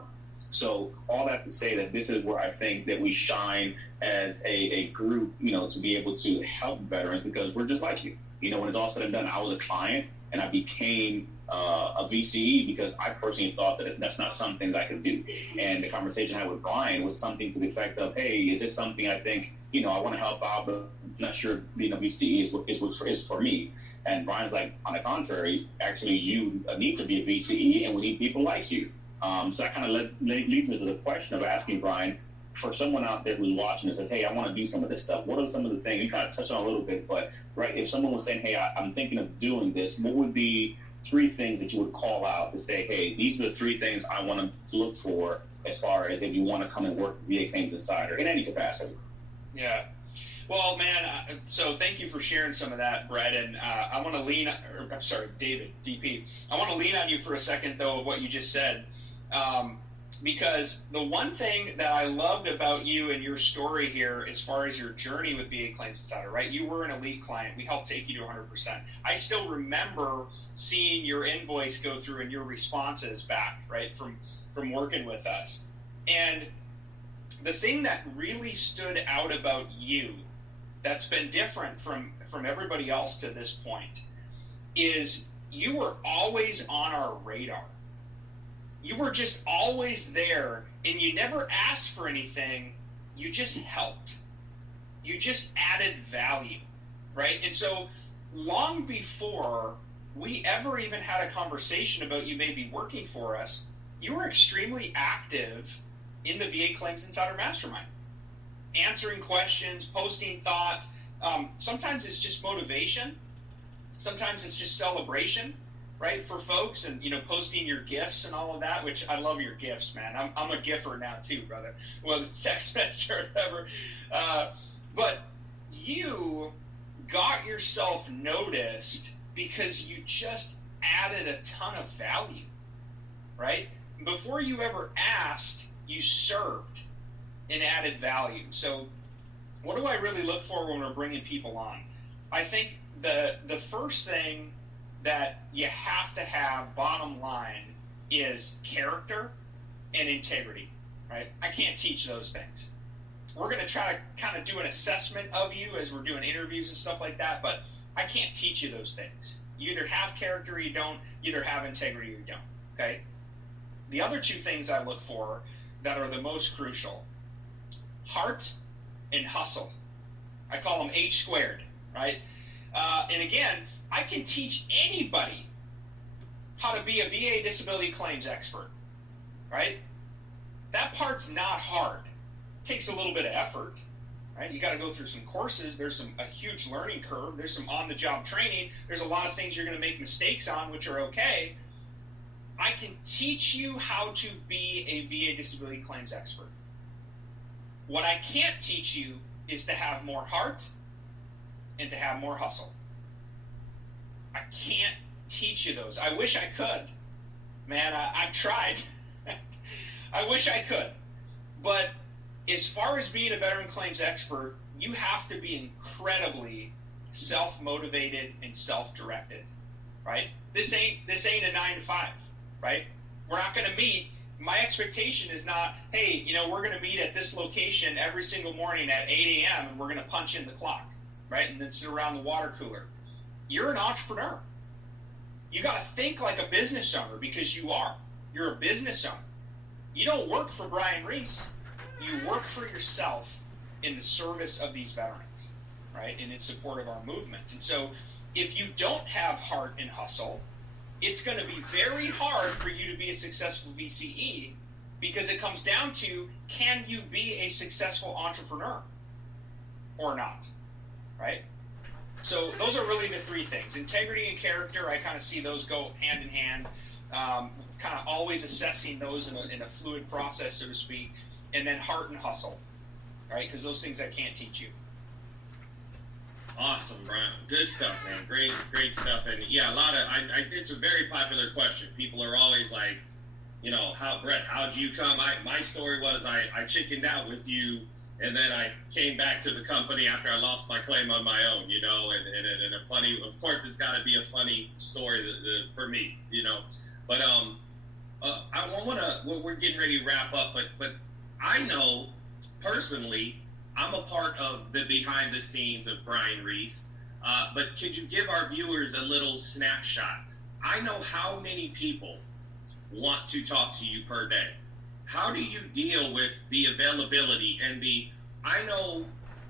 So all that to say that this is where I think that we shine as a group, to be able to help veterans, because we're just like you. When it's all said and done, I was a client and I became a VCE because I personally thought that that's not something that I could do. And the conversation I had with Brian was something to the effect of, hey, is this something I think, I want to help out, but I'm not sure being a VCE is for me. And Brian's like, on the contrary, actually, you need to be a VCE and we need people like you. So that kind of leads me to the question of asking Brian, for someone out there who's watching and says, hey, I want to do some of this stuff, what are some of the things, you kind of touched on a little bit, but right, if someone was saying, hey, I'm thinking of doing this, what would be 3 things that you would call out to say, hey, these are the 3 things I want to look for as far as if you want to come and work for VA Claims Insider in any capacity? Yeah. Well, man, so thank you for sharing some of that, Brett. And I want to David, DP. I want to lean on you for a second, though, of what you just said. Because the one thing that I loved about you and your story here, as far as your journey with VA Claims Insider, right? You were an elite client. We helped take you to 100%. I still remember seeing your invoice go through and your responses back, right, from working with us. And the thing that really stood out about you that's been different from everybody else to this point is you were always on our radar. You were just always there, and you never asked for anything. You just helped. You just added value, right? And so long before we ever even had a conversation about you maybe working for us, you were extremely active in the VA Claims Insider Mastermind, answering questions, posting thoughts. Sometimes it's just motivation. Sometimes it's just celebration, right, for folks, and posting your gifts and all of that, which I love your gifts, man. I'm a giffer now too, brother. Whether it's text message or whatever. But you got yourself noticed because you just added a ton of value, right? Before you ever asked, you served and added value. So what do I really look for when we're bringing people on? I think the first thing that you have to have, bottom line, is character and integrity, right? I can't teach those things. We're going to try to kind of do an assessment of you as we're doing interviews and stuff like that, but I can't teach you those things. You either have character or you don't, you either have integrity or you don't, okay? The other 2 things I look for that are the most crucial, heart and hustle. I call them H squared, right? And again, I can teach anybody how to be a VA disability claims expert, right? That part's not hard. It takes a little bit of effort, right? You got to go through some courses. There's a huge learning curve. There's some on-the-job training. There's a lot of things you're going to make mistakes on, which are okay. I can teach you how to be a VA disability claims expert. What I can't teach you is to have more heart and to have more hustle. I can't teach you those. I wish I could. Man, I've tried. I wish I could. But as far as being a veteran claims expert, you have to be incredibly self-motivated and self-directed, right? This ain't a 9 to 5, right? We're not going to meet. My expectation is not, hey, we're going to meet at this location every single morning at 8 a.m. and we're going to punch in the clock, right? And then sit around the water cooler. You're an entrepreneur. You got to think like a business owner because you are. You're a business owner. You don't work for Brian Reese. You work for yourself in the service of these veterans, right? And in support of our movement. And so if you don't have heart and hustle, it's going to be very hard for you to be a successful VCE because it comes down to, can you be a successful entrepreneur or not, right? So those are really the 3 things. Integrity and character, I kind of see those go hand in hand, kind of always assessing those in a fluid process, so to speak, and then heart and hustle, right? Because those things I can't teach you. Awesome, Brian. Good stuff, man. Great stuff. And yeah, it's a very popular question. People are always like, Brett, how'd you come? My story was I chickened out with you, and then I came back to the company after I lost my claim on my own, and a funny, of course, it's got to be a funny story for me, But we're getting ready to wrap up, but I know personally, I'm a part of the behind the scenes of Brian Reese, but could you give our viewers a little snapshot? I know how many people want to talk to you per day. How do you deal with the availability and I know,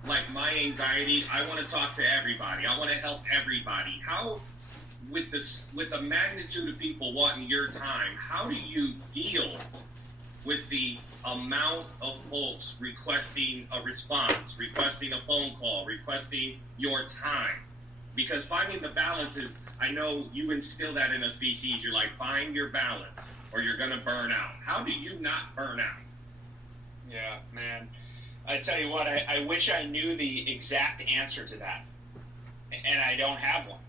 like my anxiety, I want to talk to everybody. I want to help everybody. How, with the magnitude of people wanting your time, how do you deal with the amount of folks requesting a response, requesting a phone call, requesting your time. Because finding the balance is, I know you instill that in us VCs. You're like, find your balance or you're going to burn out. How do you not burn out? Yeah, man. I tell you what, I wish I knew the exact answer to that. And I don't have one.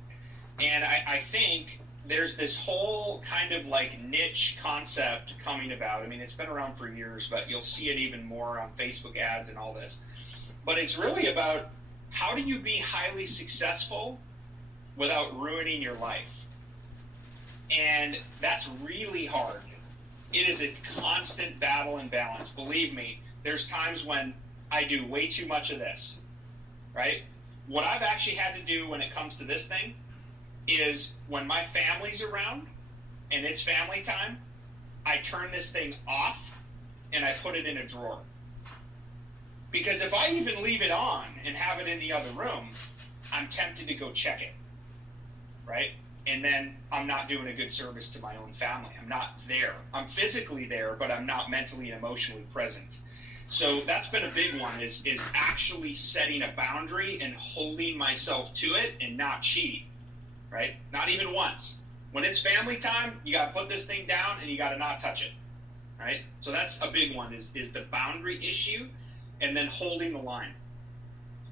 And I think there's this whole kind of like niche concept coming about. I mean, it's been around for years, but you'll see it even more on Facebook ads and all this. But it's really about, how do you be highly successful without ruining your life? And that's really hard. It is a constant battle and balance. Believe me, there's times when I do way too much of this, right? What I've actually had to do when it comes to this thing is, when my family's around and it's family time, I turn this thing off and I put it in a drawer. Because if I even leave it on and have it in the other room, I'm tempted to go check it, right? And then I'm not doing a good service to my own family. I'm not there. I'm physically there, but I'm not mentally and emotionally present. So that's been a big one, is actually setting a boundary and holding myself to it and not cheat, right? Not even once. When it's family time, you got to put this thing down and you got to not touch it, right? So that's a big one, is the boundary issue. And then holding the line.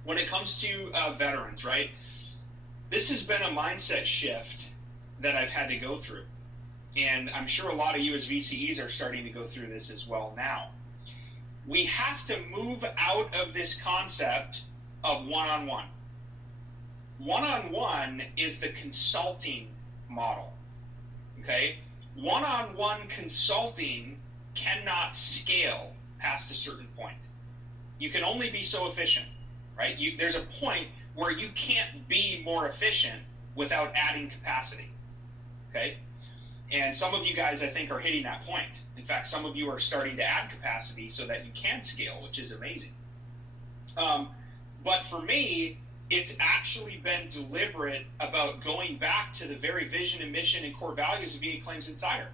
When it comes to veterans, right, this has been a mindset shift that I've had to go through. And I'm sure a lot of you as VCEs are starting to go through this as well now. We have to move out of this concept of one-on-one. One-on-one is the consulting model, okay? One-on-one consulting cannot scale past a certain point. You can only be so efficient, right? There's a point where you can't be more efficient without adding capacity, okay? And some of you guys, I think, are hitting that point. In fact, some of you are starting to add capacity so that you can scale, which is amazing. But for me, it's actually been deliberate about going back to the very vision and mission and core values of VA Claims Insider.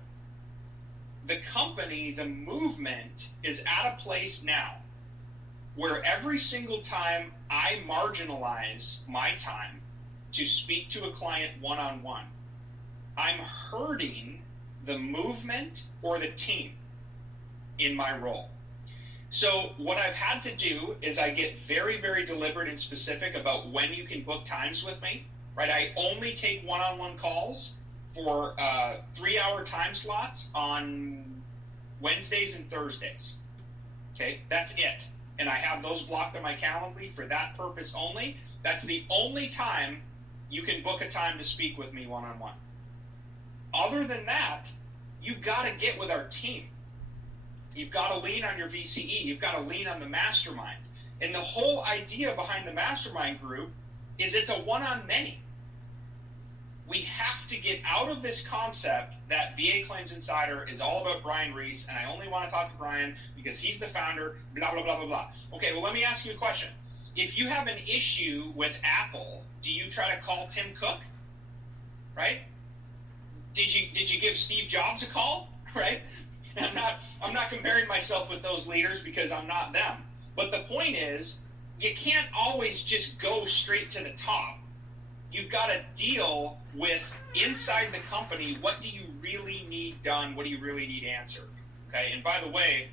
The company, the movement, is at a place now where every single time I marginalize my time to speak to a client one-on-one, I'm hurting the movement or the team in my role. So what I've had to do is I get very, very deliberate and specific about when you can book times with me, right? I only take one-on-one calls for 3-hour time slots on Wednesdays and Thursdays. Okay, that's it. And I have those blocked on my calendar for that purpose only. That's the only time you can book a time to speak with me one-on-one. Other than that, you've got to get with our team. You've got to lean on your VCE. You've got to lean on the mastermind. And the whole idea behind the mastermind group is it's a one-on-many. We have to get out of this concept that VA Claims Insider is all about Brian Reese, and I only want to talk to Brian because he's the founder, blah, blah, blah, blah, blah. Okay, well, let me ask you a question. If you have an issue with Apple, do you try to call Tim Cook? Right? Did you give Steve Jobs a call? Right? I'm not comparing myself with those leaders because I'm not them. But the point is, you can't always just go straight to the top. You've got to deal with inside the company, what do you really need done? What do you really need answered? Okay, and by the way,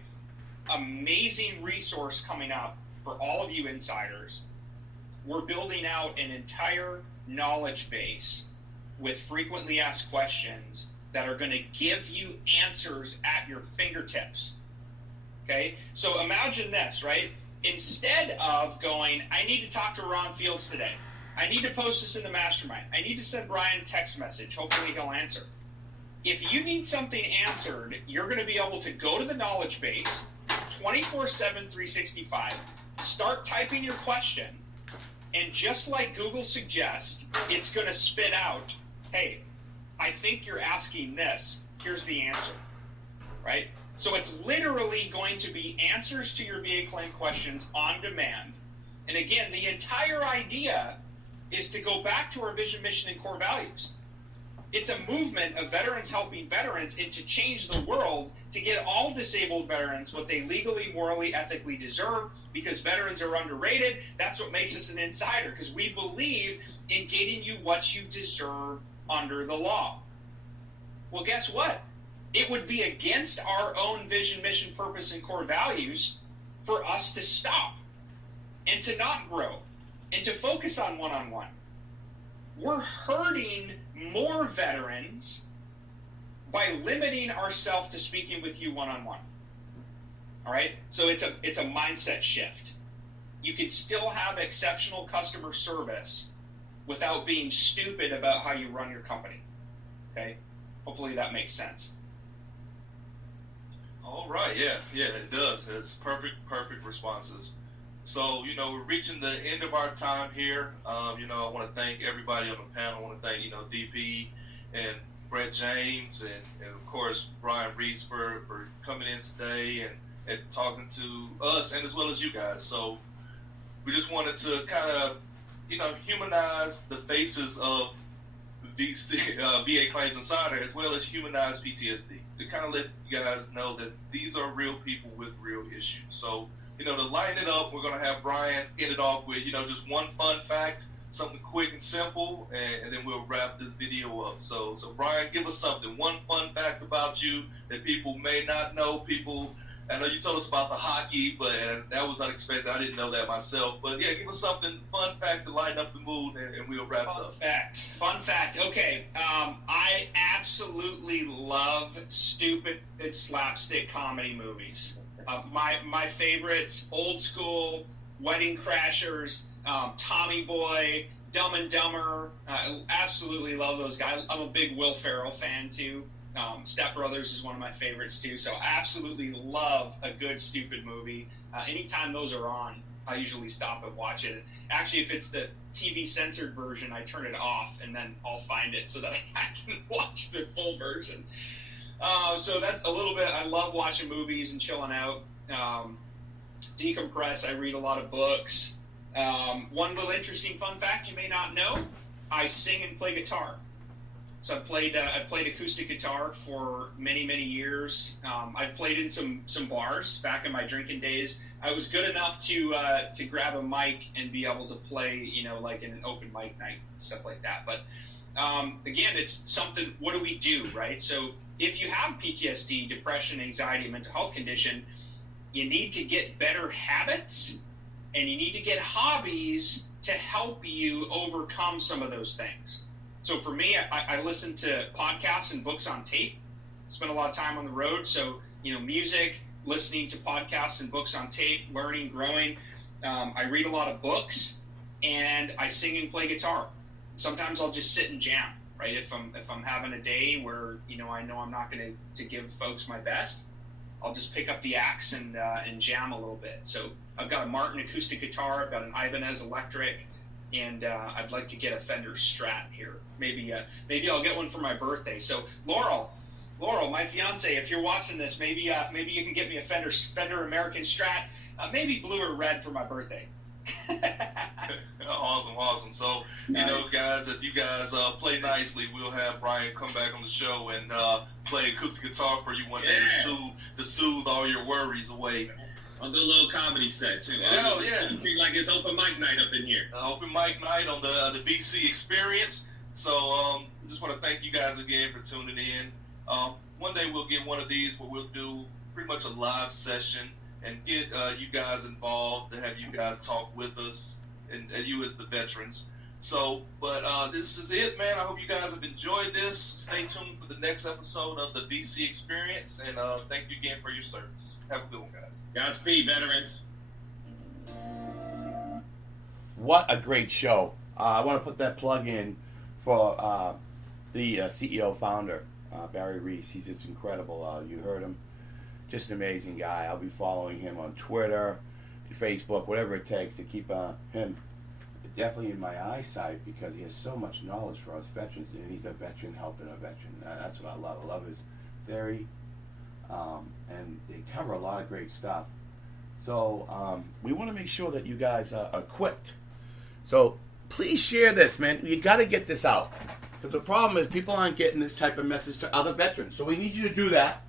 amazing resource coming up for all of you insiders. We're building out an entire knowledge base with frequently asked questions that are going to give you answers at your fingertips. Okay, so imagine this, right? Instead of going, I need to talk to Ron Fields today. I need to post this in the mastermind. I need to send Brian a text message. Hopefully he'll answer. If you need something answered, you're going to be able to go to the knowledge base 24/7, 365, start typing your question, and just like Google suggests, it's going to spit out, hey, I think you're asking this. Here's the answer, right? So it's literally going to be answers to your VA claim questions on demand. And again, the entire idea is to go back to our vision, mission, and core values. It's a movement of veterans helping veterans and to change the world to get all disabled veterans what they legally, morally, ethically deserve, because veterans are underrated. That's what makes us an insider, because we believe in getting you what you deserve under the law. Well, guess what? It would be against our own vision, mission, purpose, and core values for us to stop and to not grow and to focus on one-on-one. We're hurting more veterans by limiting ourselves to speaking with you one-on-one. All right? So it's a mindset shift. You can still have exceptional customer service without being stupid about how you run your company. Okay? Hopefully that makes sense. All right, yeah, it does. It's perfect responses. So, we're reaching the end of our time here. I want to thank everybody on the panel. I want to thank, DP and Brett James and of course, Brian Reese for coming in today and talking to us and as well as you guys. So we just wanted to kind of, humanize the faces of VA Claims Insider as well as humanize PTSD to kind of let you guys know that these are real people with real issues. So, to lighten it up, we're going to have Brian end it off with, just one fun fact, something quick and simple, and then we'll wrap this video up. So Brian, give us something, one fun fact about you that people may not know. I know you told us about the hockey, but that was unexpected. I didn't know that myself. But yeah, give us something, fun fact to lighten up the mood, and we'll wrap it up. Fun fact. Okay. I absolutely love stupid slapstick comedy movies. My favorites, Old School, Wedding Crashers, Tommy Boy, Dumb and Dumber. I absolutely love those guys. I'm a big Will Ferrell fan too. Step Brothers is one of my favorites too. So I absolutely love a good stupid movie. Anytime those are on, I usually stop and watch it. Actually, if it's the TV censored version, I turn it off and then I'll find it so that I can watch the full version. So that's a little bit. I love watching movies and chilling out. Decompress. I read a lot of books. One little interesting fun fact you may not know: I sing and play guitar. So I played acoustic guitar for many years. I've played in some bars back in my drinking days. I was good enough to grab a mic and be able to play, like in an open mic night and stuff like that. But again, it's something. What do we do, right? So if you have PTSD, depression, anxiety, mental health condition, you need to get better habits and you need to get hobbies to help you overcome some of those things. So for me, I listen to podcasts and books on tape. Spend a lot of time on the road. So, music, listening to podcasts and books on tape, learning, growing. I read a lot of books and I sing and play guitar. Sometimes I'll just sit and jam, right? If I'm having a day where, I know I'm not going to give folks my best, I'll just pick up the axe and jam a little bit. So I've got a Martin acoustic guitar. I've got an Ibanez electric. And I'd like to get a Fender Strat here. Maybe I'll get one for my birthday. So Laurel, my fiance, if you're watching this, maybe you can get me a Fender American Strat, maybe blue or red for my birthday. Awesome. So nice. Guys, if you guys play nicely, we'll have Brian come back on the show and play acoustic guitar for you one day to soothe all your worries away. I'll do a little comedy set too. Yeah. Feel like it's open mic night up in here. Open mic night on the BC Experience. So just want to thank you guys again for tuning in. One day we'll get one of these where we'll do pretty much a live session and get you guys involved to have you guys talk with us and you as the veterans. So, but this is it, man. I hope you guys have enjoyed this. Stay tuned for the next episode of the BC Experience, and thank you again for your service. Have a good one, guys. Godspeed, veterans. What a great show. I want to put that plug in for the CEO founder, Barry Reese. He's just incredible. You heard him. Just an amazing guy. I'll be following him on Twitter, Facebook, whatever it takes to keep him definitely in my eyesight, because he has so much knowledge for us veterans, and he's a veteran helping a veteran. That's what I love. I love his theory, and they cover a lot of great stuff. So we want to make sure that you guys are equipped. So please share this, man. You got to get this out. Because the problem is people aren't getting this type of message to other veterans. So we need you to do that.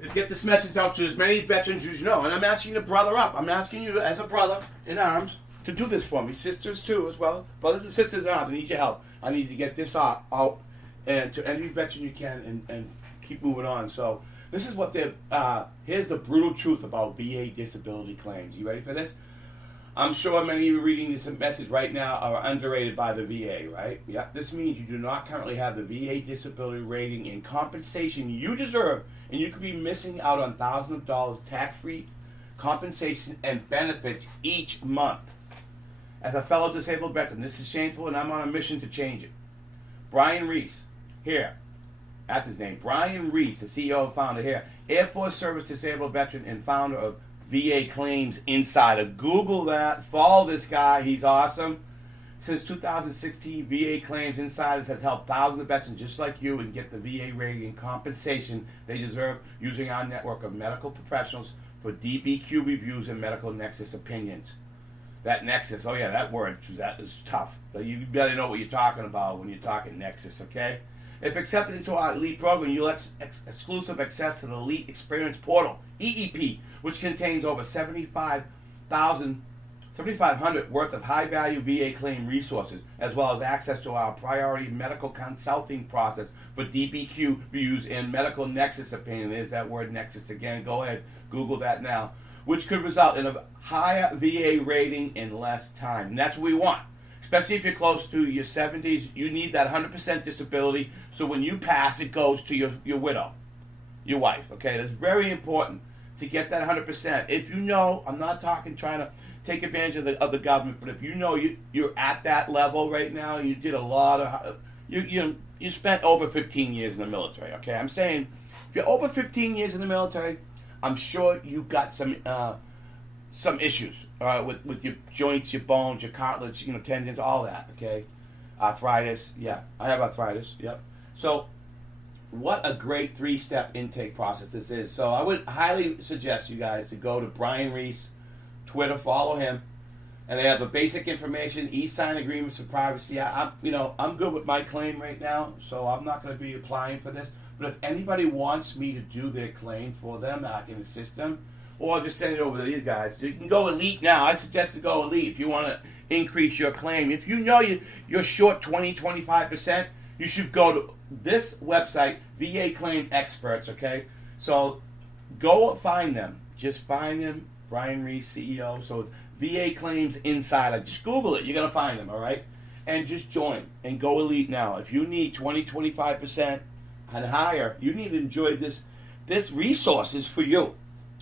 Is get this message out to as many veterans as you know. And I'm asking you to brother up. I'm asking you as a brother in arms to do this for me. Sisters too as well. Brothers and sisters in arms, I need your help. I need to get this out and to any veteran you can and keep moving on. So this is what here's the brutal truth about VA disability claims. You ready for this? I'm sure many of you reading this message right now are underrated by the VA, right? Yep. This means you do not currently have the VA disability rating and compensation you deserve, and you could be missing out on thousands of dollars tax-free compensation and benefits each month. As a fellow disabled veteran, this is shameful, and I'm on a mission to change it. Brian Reese, here, that's his name, Brian Reese, the CEO and founder here, Air Force Service disabled veteran and founder of VA Claims Insider. Google that. Follow this guy. He's awesome. Since 2016, VA Claims Insiders has helped thousands of veterans just like you and get the VA rating and compensation they deserve using our network of medical professionals for DBQ reviews and medical nexus opinions. That nexus, oh yeah, that word, that is tough. But you better know what you're talking about when you're talking nexus, okay? If accepted into our elite program, you'll exclusive access to the Elite Experience Portal, EEP, which contains over 7,500 worth of high-value VA claim resources, as well as access to our priority medical consulting process for DBQ reviews and medical nexus opinion. There's that word nexus again. Go ahead, Google that now. Which could result in a higher VA rating in less time. And that's what we want. Especially if you're close to your 70s, you need that 100% disability, so when you pass, it goes to your widow, your wife, okay? That's very important to get that 100%. If you know, I'm not talking trying to take advantage of the government, but if you know you're at that level right now, you did a lot of, you spent over 15 years in the military, okay? I'm saying, if you're over 15 years in the military, I'm sure you've got some issues with your joints, your bones, your cartilage, tendons, all that, okay? Arthritis, yeah. I have arthritis, yep. So what a great 3-step intake process this is. So I would highly suggest you guys to go to Brian Reese, Twitter, follow him, and they have the basic information, e-sign agreements for privacy. I'm good with my claim right now, so I'm not going to be applying for this. But if anybody wants me to do their claim for them, I can assist them, or just send it over to these guys. You can go elite now. I suggest to go elite if you want to increase your claim. If you know you're short 25%, you should go to this website, VA Claim Experts, okay? So go find them. Just find them, Brian Reese, CEO. So it's VA Claims Insider. Just Google it. You're going to find them, all right? And just join and go elite now. If you need 25% and higher, you need to enjoy this resources for you.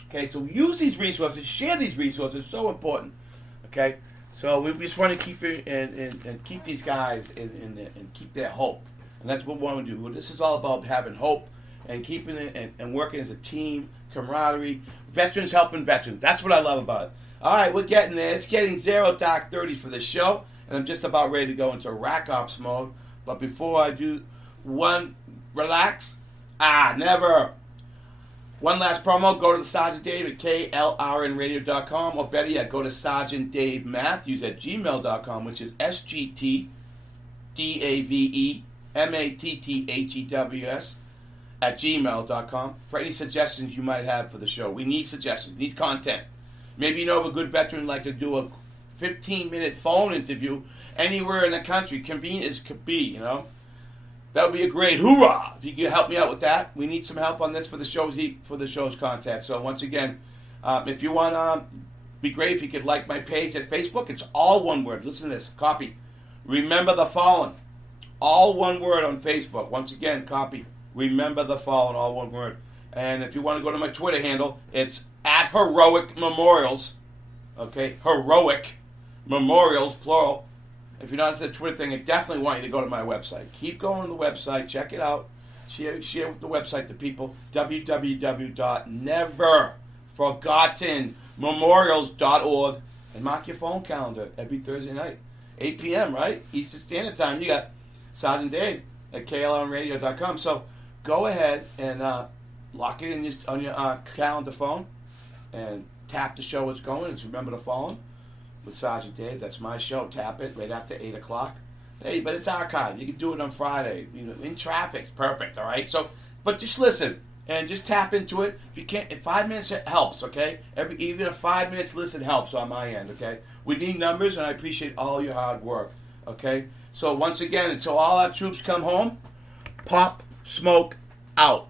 Okay, so use these resources, share these resources. It's so important. Okay, so we just want to keep it and keep these guys and keep their hope, and that's what we want to do. This is all about having hope and keeping it and working as a team, camaraderie, veterans helping veterans. That's what I love about it. All right, we're getting there. It's getting 0 dark 30s for the show, and I'm just about ready to go into rack ops mode. But before I do, relax. Never. One last promo, go to the Sergeant Dave at klrnradio.com, or better yet, go to Sergeant Dave Matthews at gmail.com, which is SGTDaveMatthews at gmail.com, for any suggestions you might have for the show. We need suggestions, we need content. Maybe you know of a good veteran like to do a 15-minute phone interview anywhere in the country, convenient as could be, That would be a great hoorah if you could help me out with that. We need some help on this for the show's content. So once again, if you want, be great if you could like my page at Facebook. It's all one word. Listen to this. Copy. Remember the Fallen. All one word on Facebook. Once again, copy. Remember the Fallen. All one word. And if you want to go to my Twitter handle, it's at Heroic Memorials. Okay, Heroic Memorials, plural. If you're not into the Twitter thing, I definitely want you to go to my website. Keep going to the website. Check it out. Share with the website to people. www.neverforgottenmemorials.org. And mark your phone calendar every Thursday night. 8 p.m., right? Eastern Standard Time. You got Sergeant Dave at klrnradio.com. So go ahead and lock it in on your calendar phone and tap the show it's going. It's Remember the Fallen with Sergeant Dave. That's my show. Tap it right after 8 o'clock. Hey, but it's archived. You can do it on Friday. You know, in traffic, it's perfect. All right. So, but just listen and just tap into it. If you can't, in 5 minutes it helps. Okay. Even a 5 minutes listen helps on my end. Okay. We need numbers, and I appreciate all your hard work. Okay. So once again, until all our troops come home, Pop Smoke out.